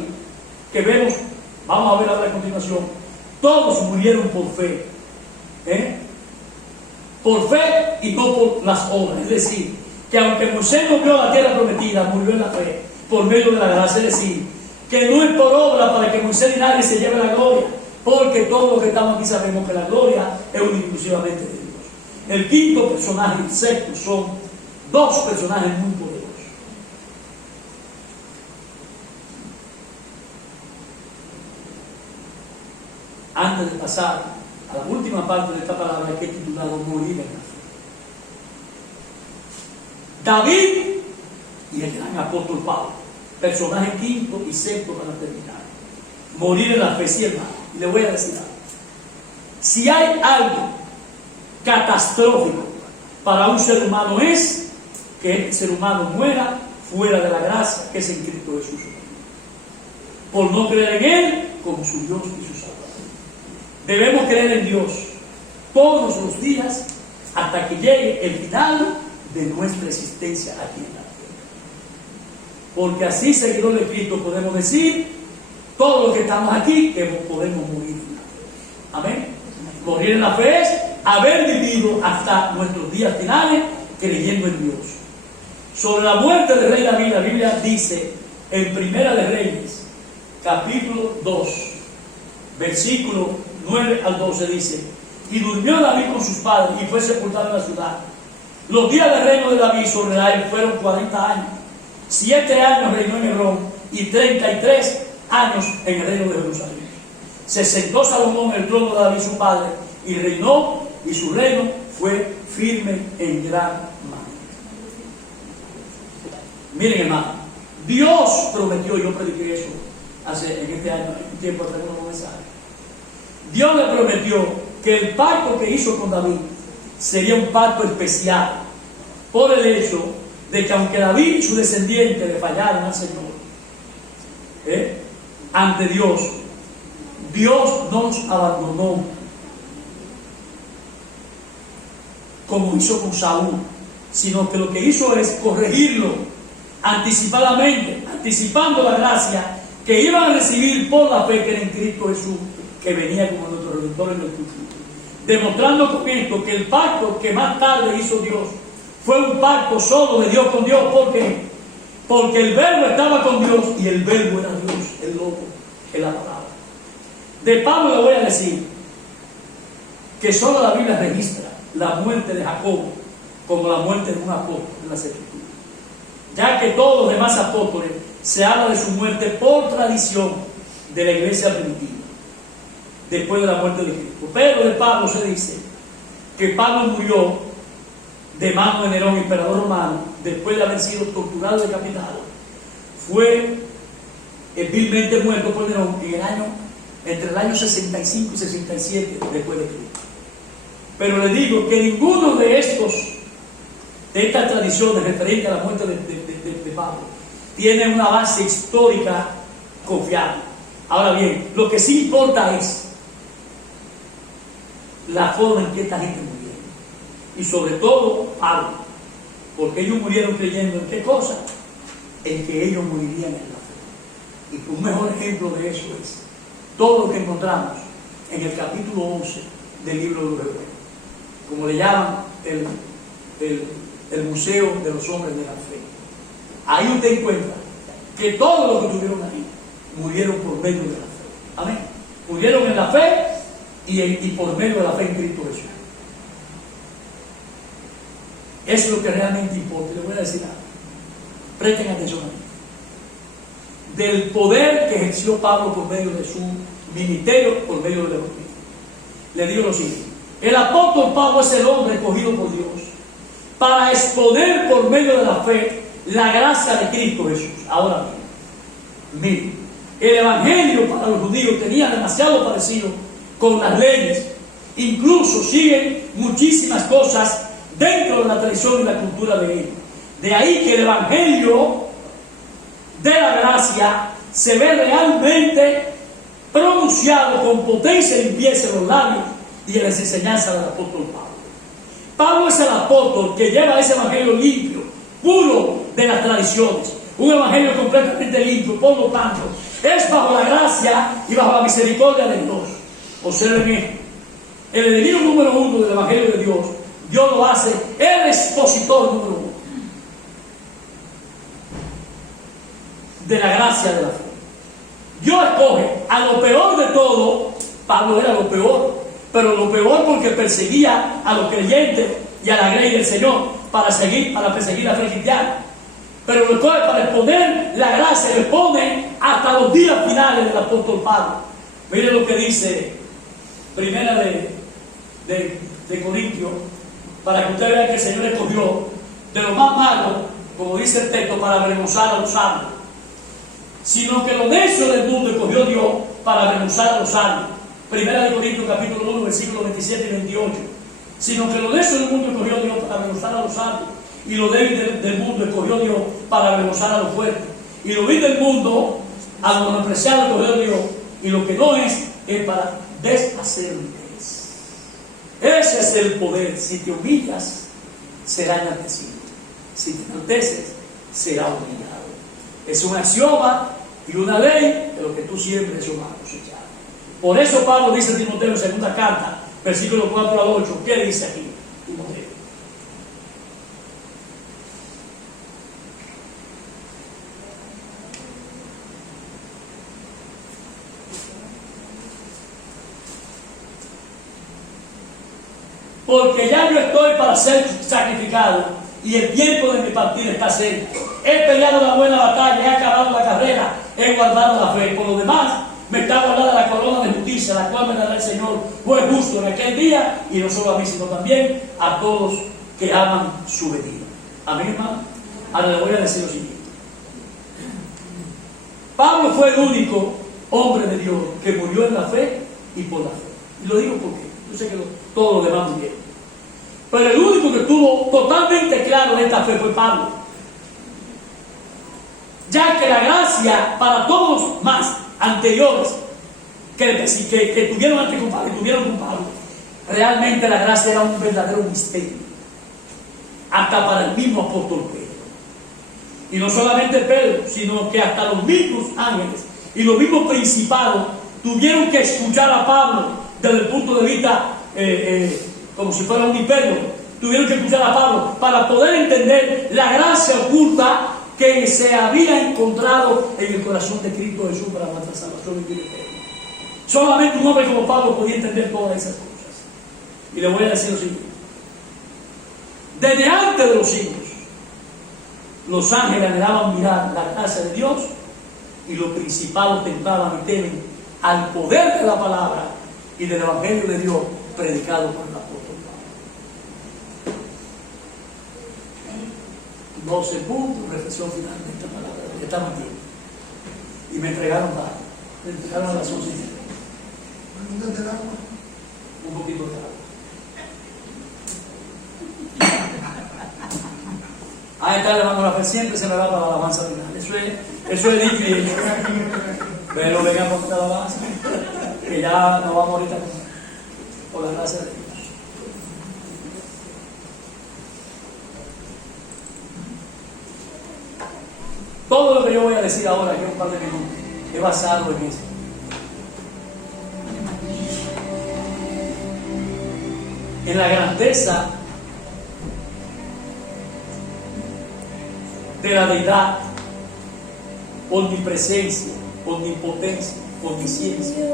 que vemos, vamos a ver ahora a continuación, todos murieron por fe. Por fe y no por las obras. Es decir, que aunque Moisés no vio la tierra prometida, murió en la fe, por medio de la gracia. Es decir, que no es por obra para que Moisés ni nadie se lleve la gloria, porque todos los que estamos aquí sabemos que la gloria es única y exclusivamente de Dios. El quinto personaje, el sexto, son dos personajes muy poderosos. Antes de pasar a la última parte de esta palabra que he titulado morir en la fe. David y el gran apóstol Pablo, personaje quinto y sexto para terminar. Morir en la fe, sí, hermano. Y le voy a decir algo. Si hay algo catastrófico para un ser humano, es que el ser humano muera fuera de la gracia que es en Cristo Jesús, por no creer en Él como su Dios y su Salvador. Debemos creer en Dios todos los días hasta que llegue el final de nuestra existencia aquí en la tierra. Porque así, seguidor de Cristo, podemos decir, todos los que estamos aquí, que podemos morir en la fe. Amén. Morir en la fe es haber vivido hasta nuestros días finales creyendo en Dios. Sobre la muerte del rey David, la Biblia dice en Primera de Reyes, capítulo 2, versículo 9 al 12, dice: y durmió David con sus padres y fue sepultado en la ciudad. Los días del reino de David sobre Israel fueron 40 años. 7 años reinó en Hebrón y 33 años en el reino de Jerusalén. Se sentó Salomón en el trono de David su padre y reinó, y su reino fue firme en gran manera. Miren, hermano, Dios prometió, yo prediqué eso en este año, en un tiempo atrás, unos mensajes. Dios le prometió que el pacto que hizo con David sería un pacto especial, por el hecho de que aunque David y su descendiente le fallaron al Señor, ante Dios, Dios no nos abandonó como hizo con Saúl, sino que lo que hizo es corregirlo anticipadamente, anticipando la gracia que iban a recibir por la fe que era en Cristo Jesús, que venía como nuestro Redentor en el futuro. Demostrando con esto que el pacto que más tarde hizo Dios fue un pacto solo de Dios con Dios. ¿Por qué? Porque el verbo estaba con Dios y el verbo era Dios, el lobo, es la palabra. De Pablo le voy a decir que solo la Biblia registra la muerte de Jacob como la muerte de un apóstol en las Escrituras, ya que todos los demás apóstoles se habla de su muerte por tradición de la iglesia primitiva, después de la muerte de Cristo. Pero de Pablo se dice que Pablo murió de mano de Nerón, emperador romano, después de haber sido torturado y decapitado. Fue vilmente muerto por Nerón entre el año 65 y 67 después de Cristo. Pero le digo que ninguno de estas tradiciones referentes a la muerte de Pablo tiene una base histórica confiable. Ahora bien, lo que sí importa es la forma en que esta gente murió. Y sobre todo Pablo, porque ellos murieron creyendo en qué cosa, en que ellos morirían en la fe. Y un mejor ejemplo de eso es todo lo que encontramos en el capítulo 11 del libro de los Hebreos, como le llaman el Museo de los Hombres de la Fe. Ahí usted encuentra que todos los que estuvieron ahí murieron por medio de la fe. Amén. Murieron en la fe y por medio de la fe en Cristo Jesús. Eso es lo que realmente importa. Le voy a decir algo. Presten atención a mí. Del poder que ejerció Pablo por medio de su ministerio, por medio del Evangelio. Le digo lo siguiente: el apóstol Pablo es el hombre escogido por Dios para exponer por medio de la fe la gracia de Cristo Jesús. Ahora bien, miren, el Evangelio para los judíos tenía demasiado parecido con las leyes, incluso siguen muchísimas cosas dentro de la tradición y la cultura de ellos. De ahí que el Evangelio de la gracia se ve realmente pronunciado con potencia y limpieza en los labios y en las enseñanzas del apóstol Pablo. Pablo es el apóstol que lleva ese Evangelio limpio, puro de las tradiciones, un Evangelio completamente limpio. Por lo tanto, es bajo la gracia y bajo la misericordia de Dios. Observen esto: el enemigo número uno del Evangelio de Dios, Dios lo hace el expositor número uno de la gracia de la fe. Dios escoge a lo peor de todo. Pablo era lo peor, pero lo peor porque perseguía a los creyentes y a la grey del Señor para perseguir la fe cristiana. Pero lo escoge para exponer la gracia, lo expone hasta los días finales del apóstol Pablo. Miren lo que dice Primera de Corintios, para que ustedes vean que el Señor escogió de lo más malo, como dice el texto, para avergonzar a los sabios. Sino que lo necio del mundo escogió Dios para avergonzar a los sabios. Primera de Corintios capítulo 1, versículos 27 y 28. Sino que lo necio del mundo escogió Dios para avergonzar a los sabios, y lo débil del mundo escogió Dios para avergonzar a los fuertes. Y lo vil del mundo, a lo menospreciado escogió Dios, y lo que no es para deshacerles. Ese es el poder. Si te humillas, será enaltecido. Si te enalteces, será humillado. Es un axioma y una ley de lo que tú siempre es humano. Por eso Pablo dice a Timoteo en segunda carta, versículos 4 al 8, ¿qué dice aquí Timoteo? Porque ya yo estoy para ser sacrificado y el tiempo de mi partida está cerca. He peleado la buena batalla, he acabado la carrera, he guardado la fe. Por lo demás, me está guardada la corona de justicia, la cual me dará el Señor, juez justo en aquel día, y no solo a mí, sino también a todos que aman su venida. Amén, hermano. Ahora le voy a decir lo siguiente. Pablo fue el único hombre de Dios que murió en la fe y por la fe. Y lo digo porque yo sé que todos los demás murieron. Pero el único que estuvo totalmente claro de esta fe fue Pablo. Ya que la gracia para todos los más anteriores que tuvieron antes con Pablo, realmente la gracia era un verdadero misterio. Hasta para el mismo apóstol Pedro. Y no solamente Pedro, sino que hasta los mismos ángeles y los mismos principados tuvieron que escuchar a Pablo desde el punto de vista como si fuera un hipérbole. Tuvieron que escuchar a Pablo para poder entender la gracia oculta que se había encontrado en el corazón de Cristo Jesús para nuestra salvación y vida eterna. Solamente un hombre como Pablo podía entender todas esas cosas. Y le voy a decir lo siguiente: desde antes de los siglos, los ángeles anhelaban mirar la gracia de Dios, y los principados tentaban y temen al poder de la palabra y del evangelio de Dios predicado por el apóstol Pablo. 12 puntos, reflexión final de esta palabra, que estamos aquí. Y me entregaron a las 11. Un poquito de agua. Ahí está, hermano, la fe siempre se me va para la alabanza final. Eso es difícil. Pero venga por esta alabanza, que ya nos vamos ahorita por la gracia de Dios. Todo lo que yo voy a decir ahora, aquí un par de minutos, es basado en eso. En la grandeza de la deidad, omnipresencia, omnipotencia, omnisciencia,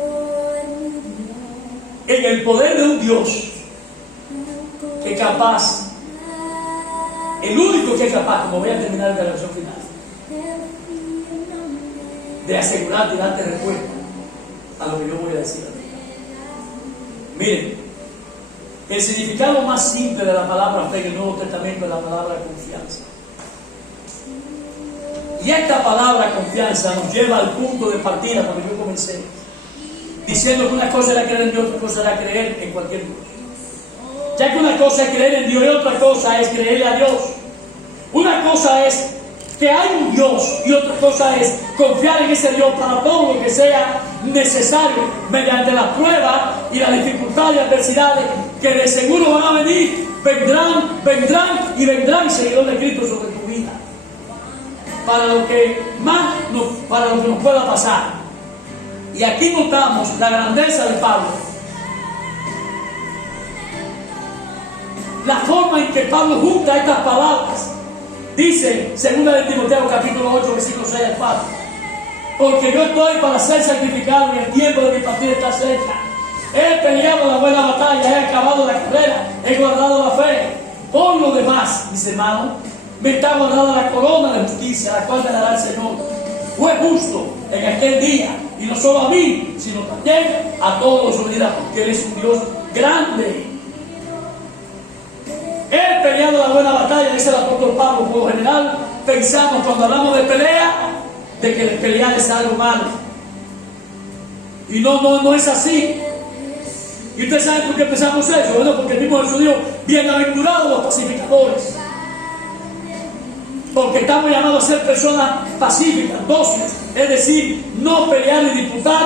en el poder de un Dios que es capaz, el único que es capaz, como voy a terminar la lección final, de asegurarte y darte respuesta a lo que yo voy a decir a ti. Miren, el significado más simple de la palabra fe en el Nuevo Testamento es la palabra confianza. Y esta palabra confianza nos lleva al punto de partida cuando yo comencé, diciendo que una cosa era creer en Dios, otra cosa era creer en cualquier Dios. Ya que una cosa es creer en Dios y otra cosa es creerle a Dios. Una cosa es que hay un Dios y otra cosa es confiar en ese Dios para todo lo que sea necesario mediante las pruebas y las dificultades y adversidades que de seguro van a venir, vendrán seguidor de Cristo sobre tu vida. Para lo que nos pueda pasar. Y aquí notamos la grandeza de Pablo. La forma en que Pablo junta estas palabras. Dice, 2 de Timoteo capítulo 8, versículo 6 al 4. Porque yo estoy para ser sacrificado y el tiempo de mi partida está cerca. He peleado la buena batalla, he acabado la carrera, he guardado la fe. Por lo demás, mis hermanos, me está guardada la corona de justicia, la cual me dará el Señor. Fue justo en aquel día, y no solo a mí, sino también a todos los unidad, porque Él es un Dios grande. He peleado la buena batalla, dice el apóstol Pablo. Por lo general pensamos cuando hablamos de pelea, de que pelear es algo malo. Y no es así. ¿Y ustedes saben por qué pensamos eso? Bueno, porque el mismo Jesús dijo, bienaventurados los pacificadores. Porque estamos llamados a ser personas pacíficas, dóciles, es decir, no pelear ni disputar,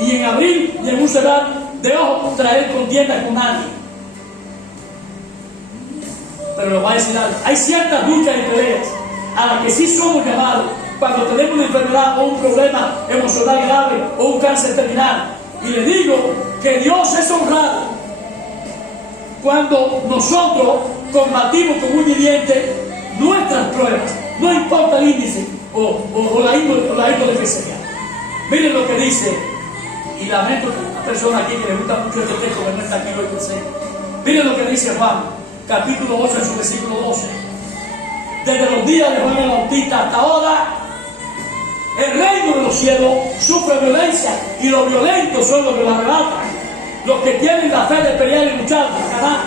y en abrir y en un cerrar de ojos traer contienda con nadie. Pero lo voy a decir algo, hay ciertas luchas y peleas a las que sí somos llamados cuando tenemos una enfermedad o un problema emocional grave o un cáncer terminal. Y les digo que Dios es honrado cuando nosotros combatimos con un diente nuestras pruebas, no importa el índice o la índole que sea. Miren lo que dice, y lamento que una persona aquí que le gusta mucho este texto que no está aquí hoy presente. Miren lo que dice Juan, capítulo 8, en su versículo 12. Desde los días de Juan el Bautista hasta ahora, el reino de los cielos sufre violencia y los violentos son los que lo arrebatan. Los que tienen la fe de pelear y luchar para ganar.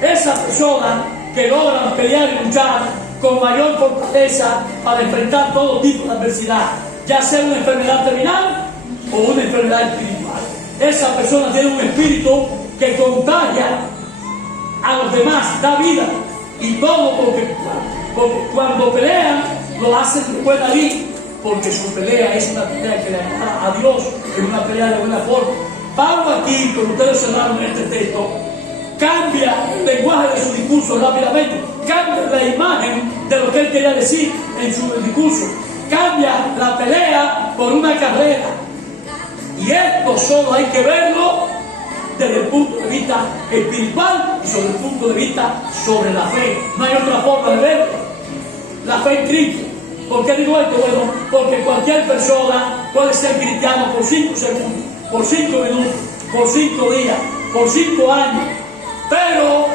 Esas personas que logran pelear y luchar con mayor fortaleza para enfrentar todo tipo de adversidad, ya sea una enfermedad terminal o una enfermedad espiritual. Esa persona tiene un espíritu que contagia a los demás, da vida, y todo porque cuando pelean lo hacen de buena vida, porque su pelea es una pelea que le agrada a Dios, es una pelea de buena forma. Pablo aquí, como ustedes observaron en este texto, cambia el lenguaje de su discurso rápidamente, cambia la imagen de lo que él quería decir en su discurso, cambia la pelea por una carrera. Y esto solo hay que verlo desde el punto de vista espiritual y sobre el punto de vista sobre la fe. No hay otra forma de verlo. La fe en Cristo. ¿Por qué digo esto? Bueno, porque cualquier persona puede ser cristiano por 5 segundos, por 5 minutos, por 5 días, por 5 años. Pero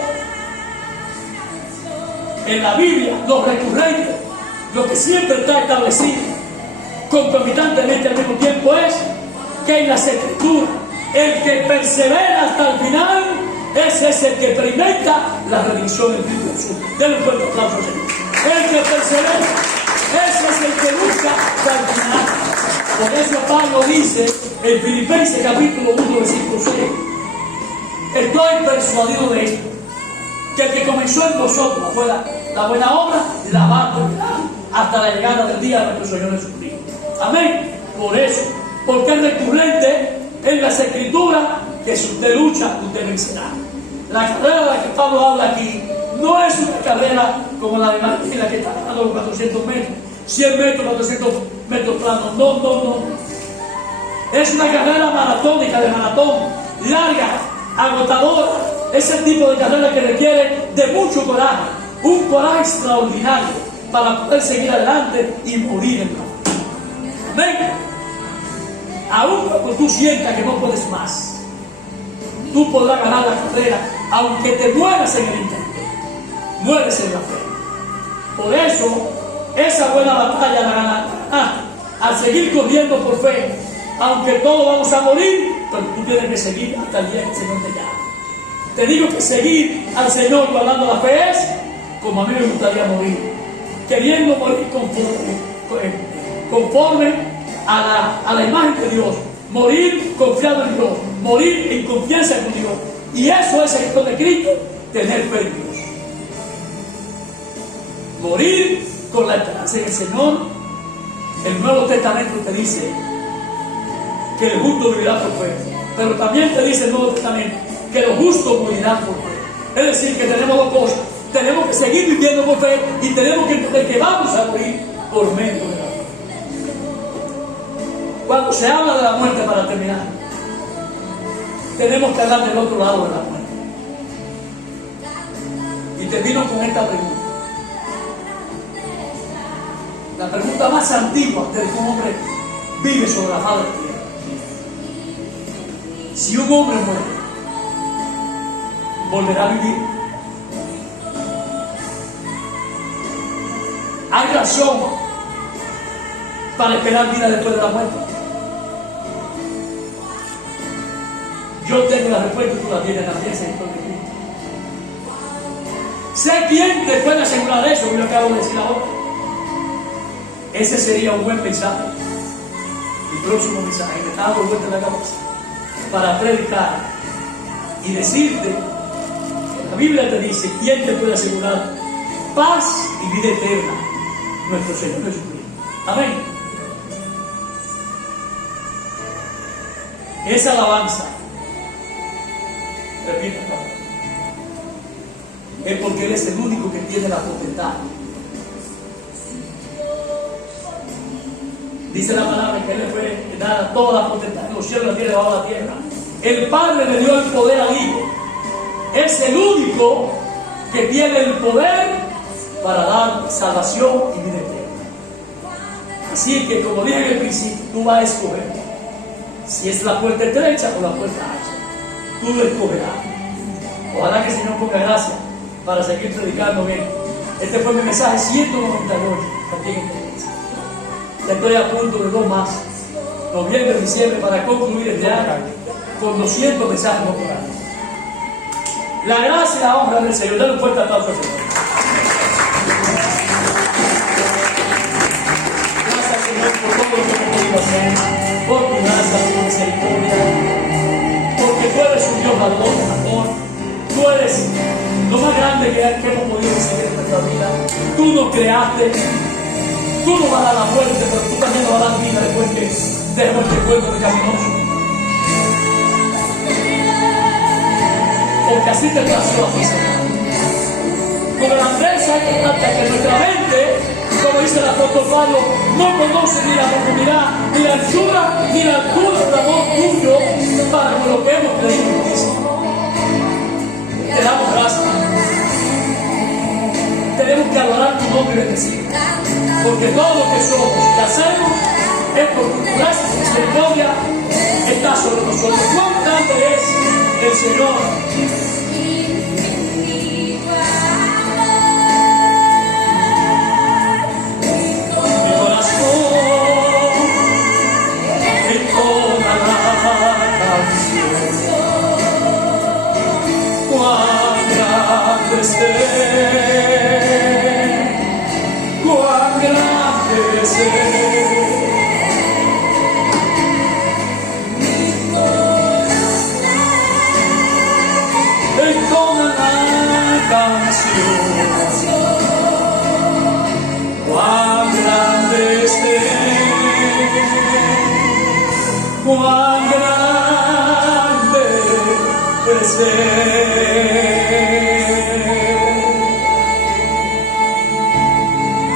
en la Biblia, lo recurrente, lo que siempre está establecido concomitantemente al mismo tiempo es que en las Escrituras, el que persevera hasta el final, ese es el que experimenta la redención en Cristo Jesús. Denle un fuerte aplauso, Señor. El que persevera, ese es el que busca hasta el final. Por eso Pablo dice en Filipenses capítulo 1, versículo 6, estoy persuadido de esto, que el que comenzó en vosotros fue la buena obra, la va a terminar hasta la llegada del día de nuestro Señor Jesucristo. Amén. Por eso, porque es recurrente en las Escrituras que si usted lucha, usted vencerá. La carrera de la que Pablo habla aquí no es una carrera como la de Martina, que está ganando los 400 metros, 100 metros, 400 metros planos. No. Es una carrera maratónica, de maratón, larga, agotadora. Es el tipo de carrera que requiere de mucho coraje, un coraje extraordinario para poder seguir adelante y morir en la fe. Amén. Aún cuando tú sientas que no puedes más, tú podrás ganar la carrera, aunque te mueras en el intento. Mueres en la fe. Por eso, Esa buena batalla la ganarás al seguir corriendo por fe. Aunque todos vamos a morir, pero tú tienes que seguir hasta el día que el Señor te llame. Te digo que seguir al Señor guardando la fe es como a mí me gustaría morir, queriendo morir conforme a la imagen de Dios, morir confiado en Dios, morir en confianza con Dios. Y eso es el don de Cristo, tener fe en Dios. Morir con la esperanza en el Señor. El Nuevo Testamento te dice que el justo vivirá por fe, pero también te dice el Nuevo Testamento que los justos morirán por fe. Es decir, que tenemos dos cosas: tenemos que seguir viviendo por fe y tenemos que entender que vamos a morir por medio de la fe. Cuando se habla de la muerte, para terminar, tenemos que hablar del otro lado de la muerte. Y termino con esta pregunta. La pregunta más antigua de que un hombre vive sobre la faz de la tierra. Si un hombre muere, ¿volverá a vivir? ¿Hay razón para esperar vida después de la muerte? Yo tengo la respuesta y tú la tienes también, Señor Cristo. Sé quién te puede asegurar eso que yo acabo de decir ahora. Ese sería un buen mensaje. El próximo mensaje que está dando vuelta en la cabeza para predicar y decirte que la Biblia te dice quién te puede asegurar paz y vida eterna, nuestro Señor Jesucristo. Amén. Esa alabanza, repito, es porque Él es el único que tiene la potestad. Dice la palabra que Él le fue dada toda la potestad en los cielos, la tierra y bajo la tierra. El Padre le dio el poder al Hijo. Es el único que tiene el poder para dar salvación y vida eterna. Así que, como dije en el principio, tú vas a escoger si es la puerta estrecha o la puerta ancha. Tú lo escogerás. Ojalá que el Señor ponga gracia para seguir predicando bien. Este fue mi mensaje 198 también en esta iglesia. Ya estoy a punto de 2 más, noviembre, diciembre, para concluir este año con 200 mensajes por año. La gracia y la honra del Señor. Dale un fuerte aplauso al Señor. Gracias, Señor, por todo lo que hemos podido hacer, por tu gracia, por tu misericordia, porque tú eres un Dios de amor. Tú eres lo más grande que hemos podido recibir en nuestra vida. Tú nos creaste. Tú nos vas a dar la muerte, pero tú también nos vas a dar vida después que dejemos este cuerpo pecaminoso. Porque así te plació a ti, Señor. Con la grandeza que nuestra mente, como dice el apóstol Pablo, no conoce ni la profundidad, ni la anchura, ni la altura del amor tuyo para con lo que hemos creído en Cristo. Te damos gracias. Tenemos que adorar tu nombre y bendecirlo. Porque todo lo que somos y hacemos es por tu gracia y misericordia está sobre nosotros. ¿Cuán grande es el Señor? Mi corazón entona la canción. Cuán grande es cuán grande es entona la canción. Cuán grande es cuán grande es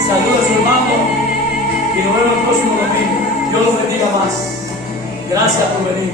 Saluda a su hermano y nos vemos el próximo domingo. Dios los bendiga más. Gracias por venir.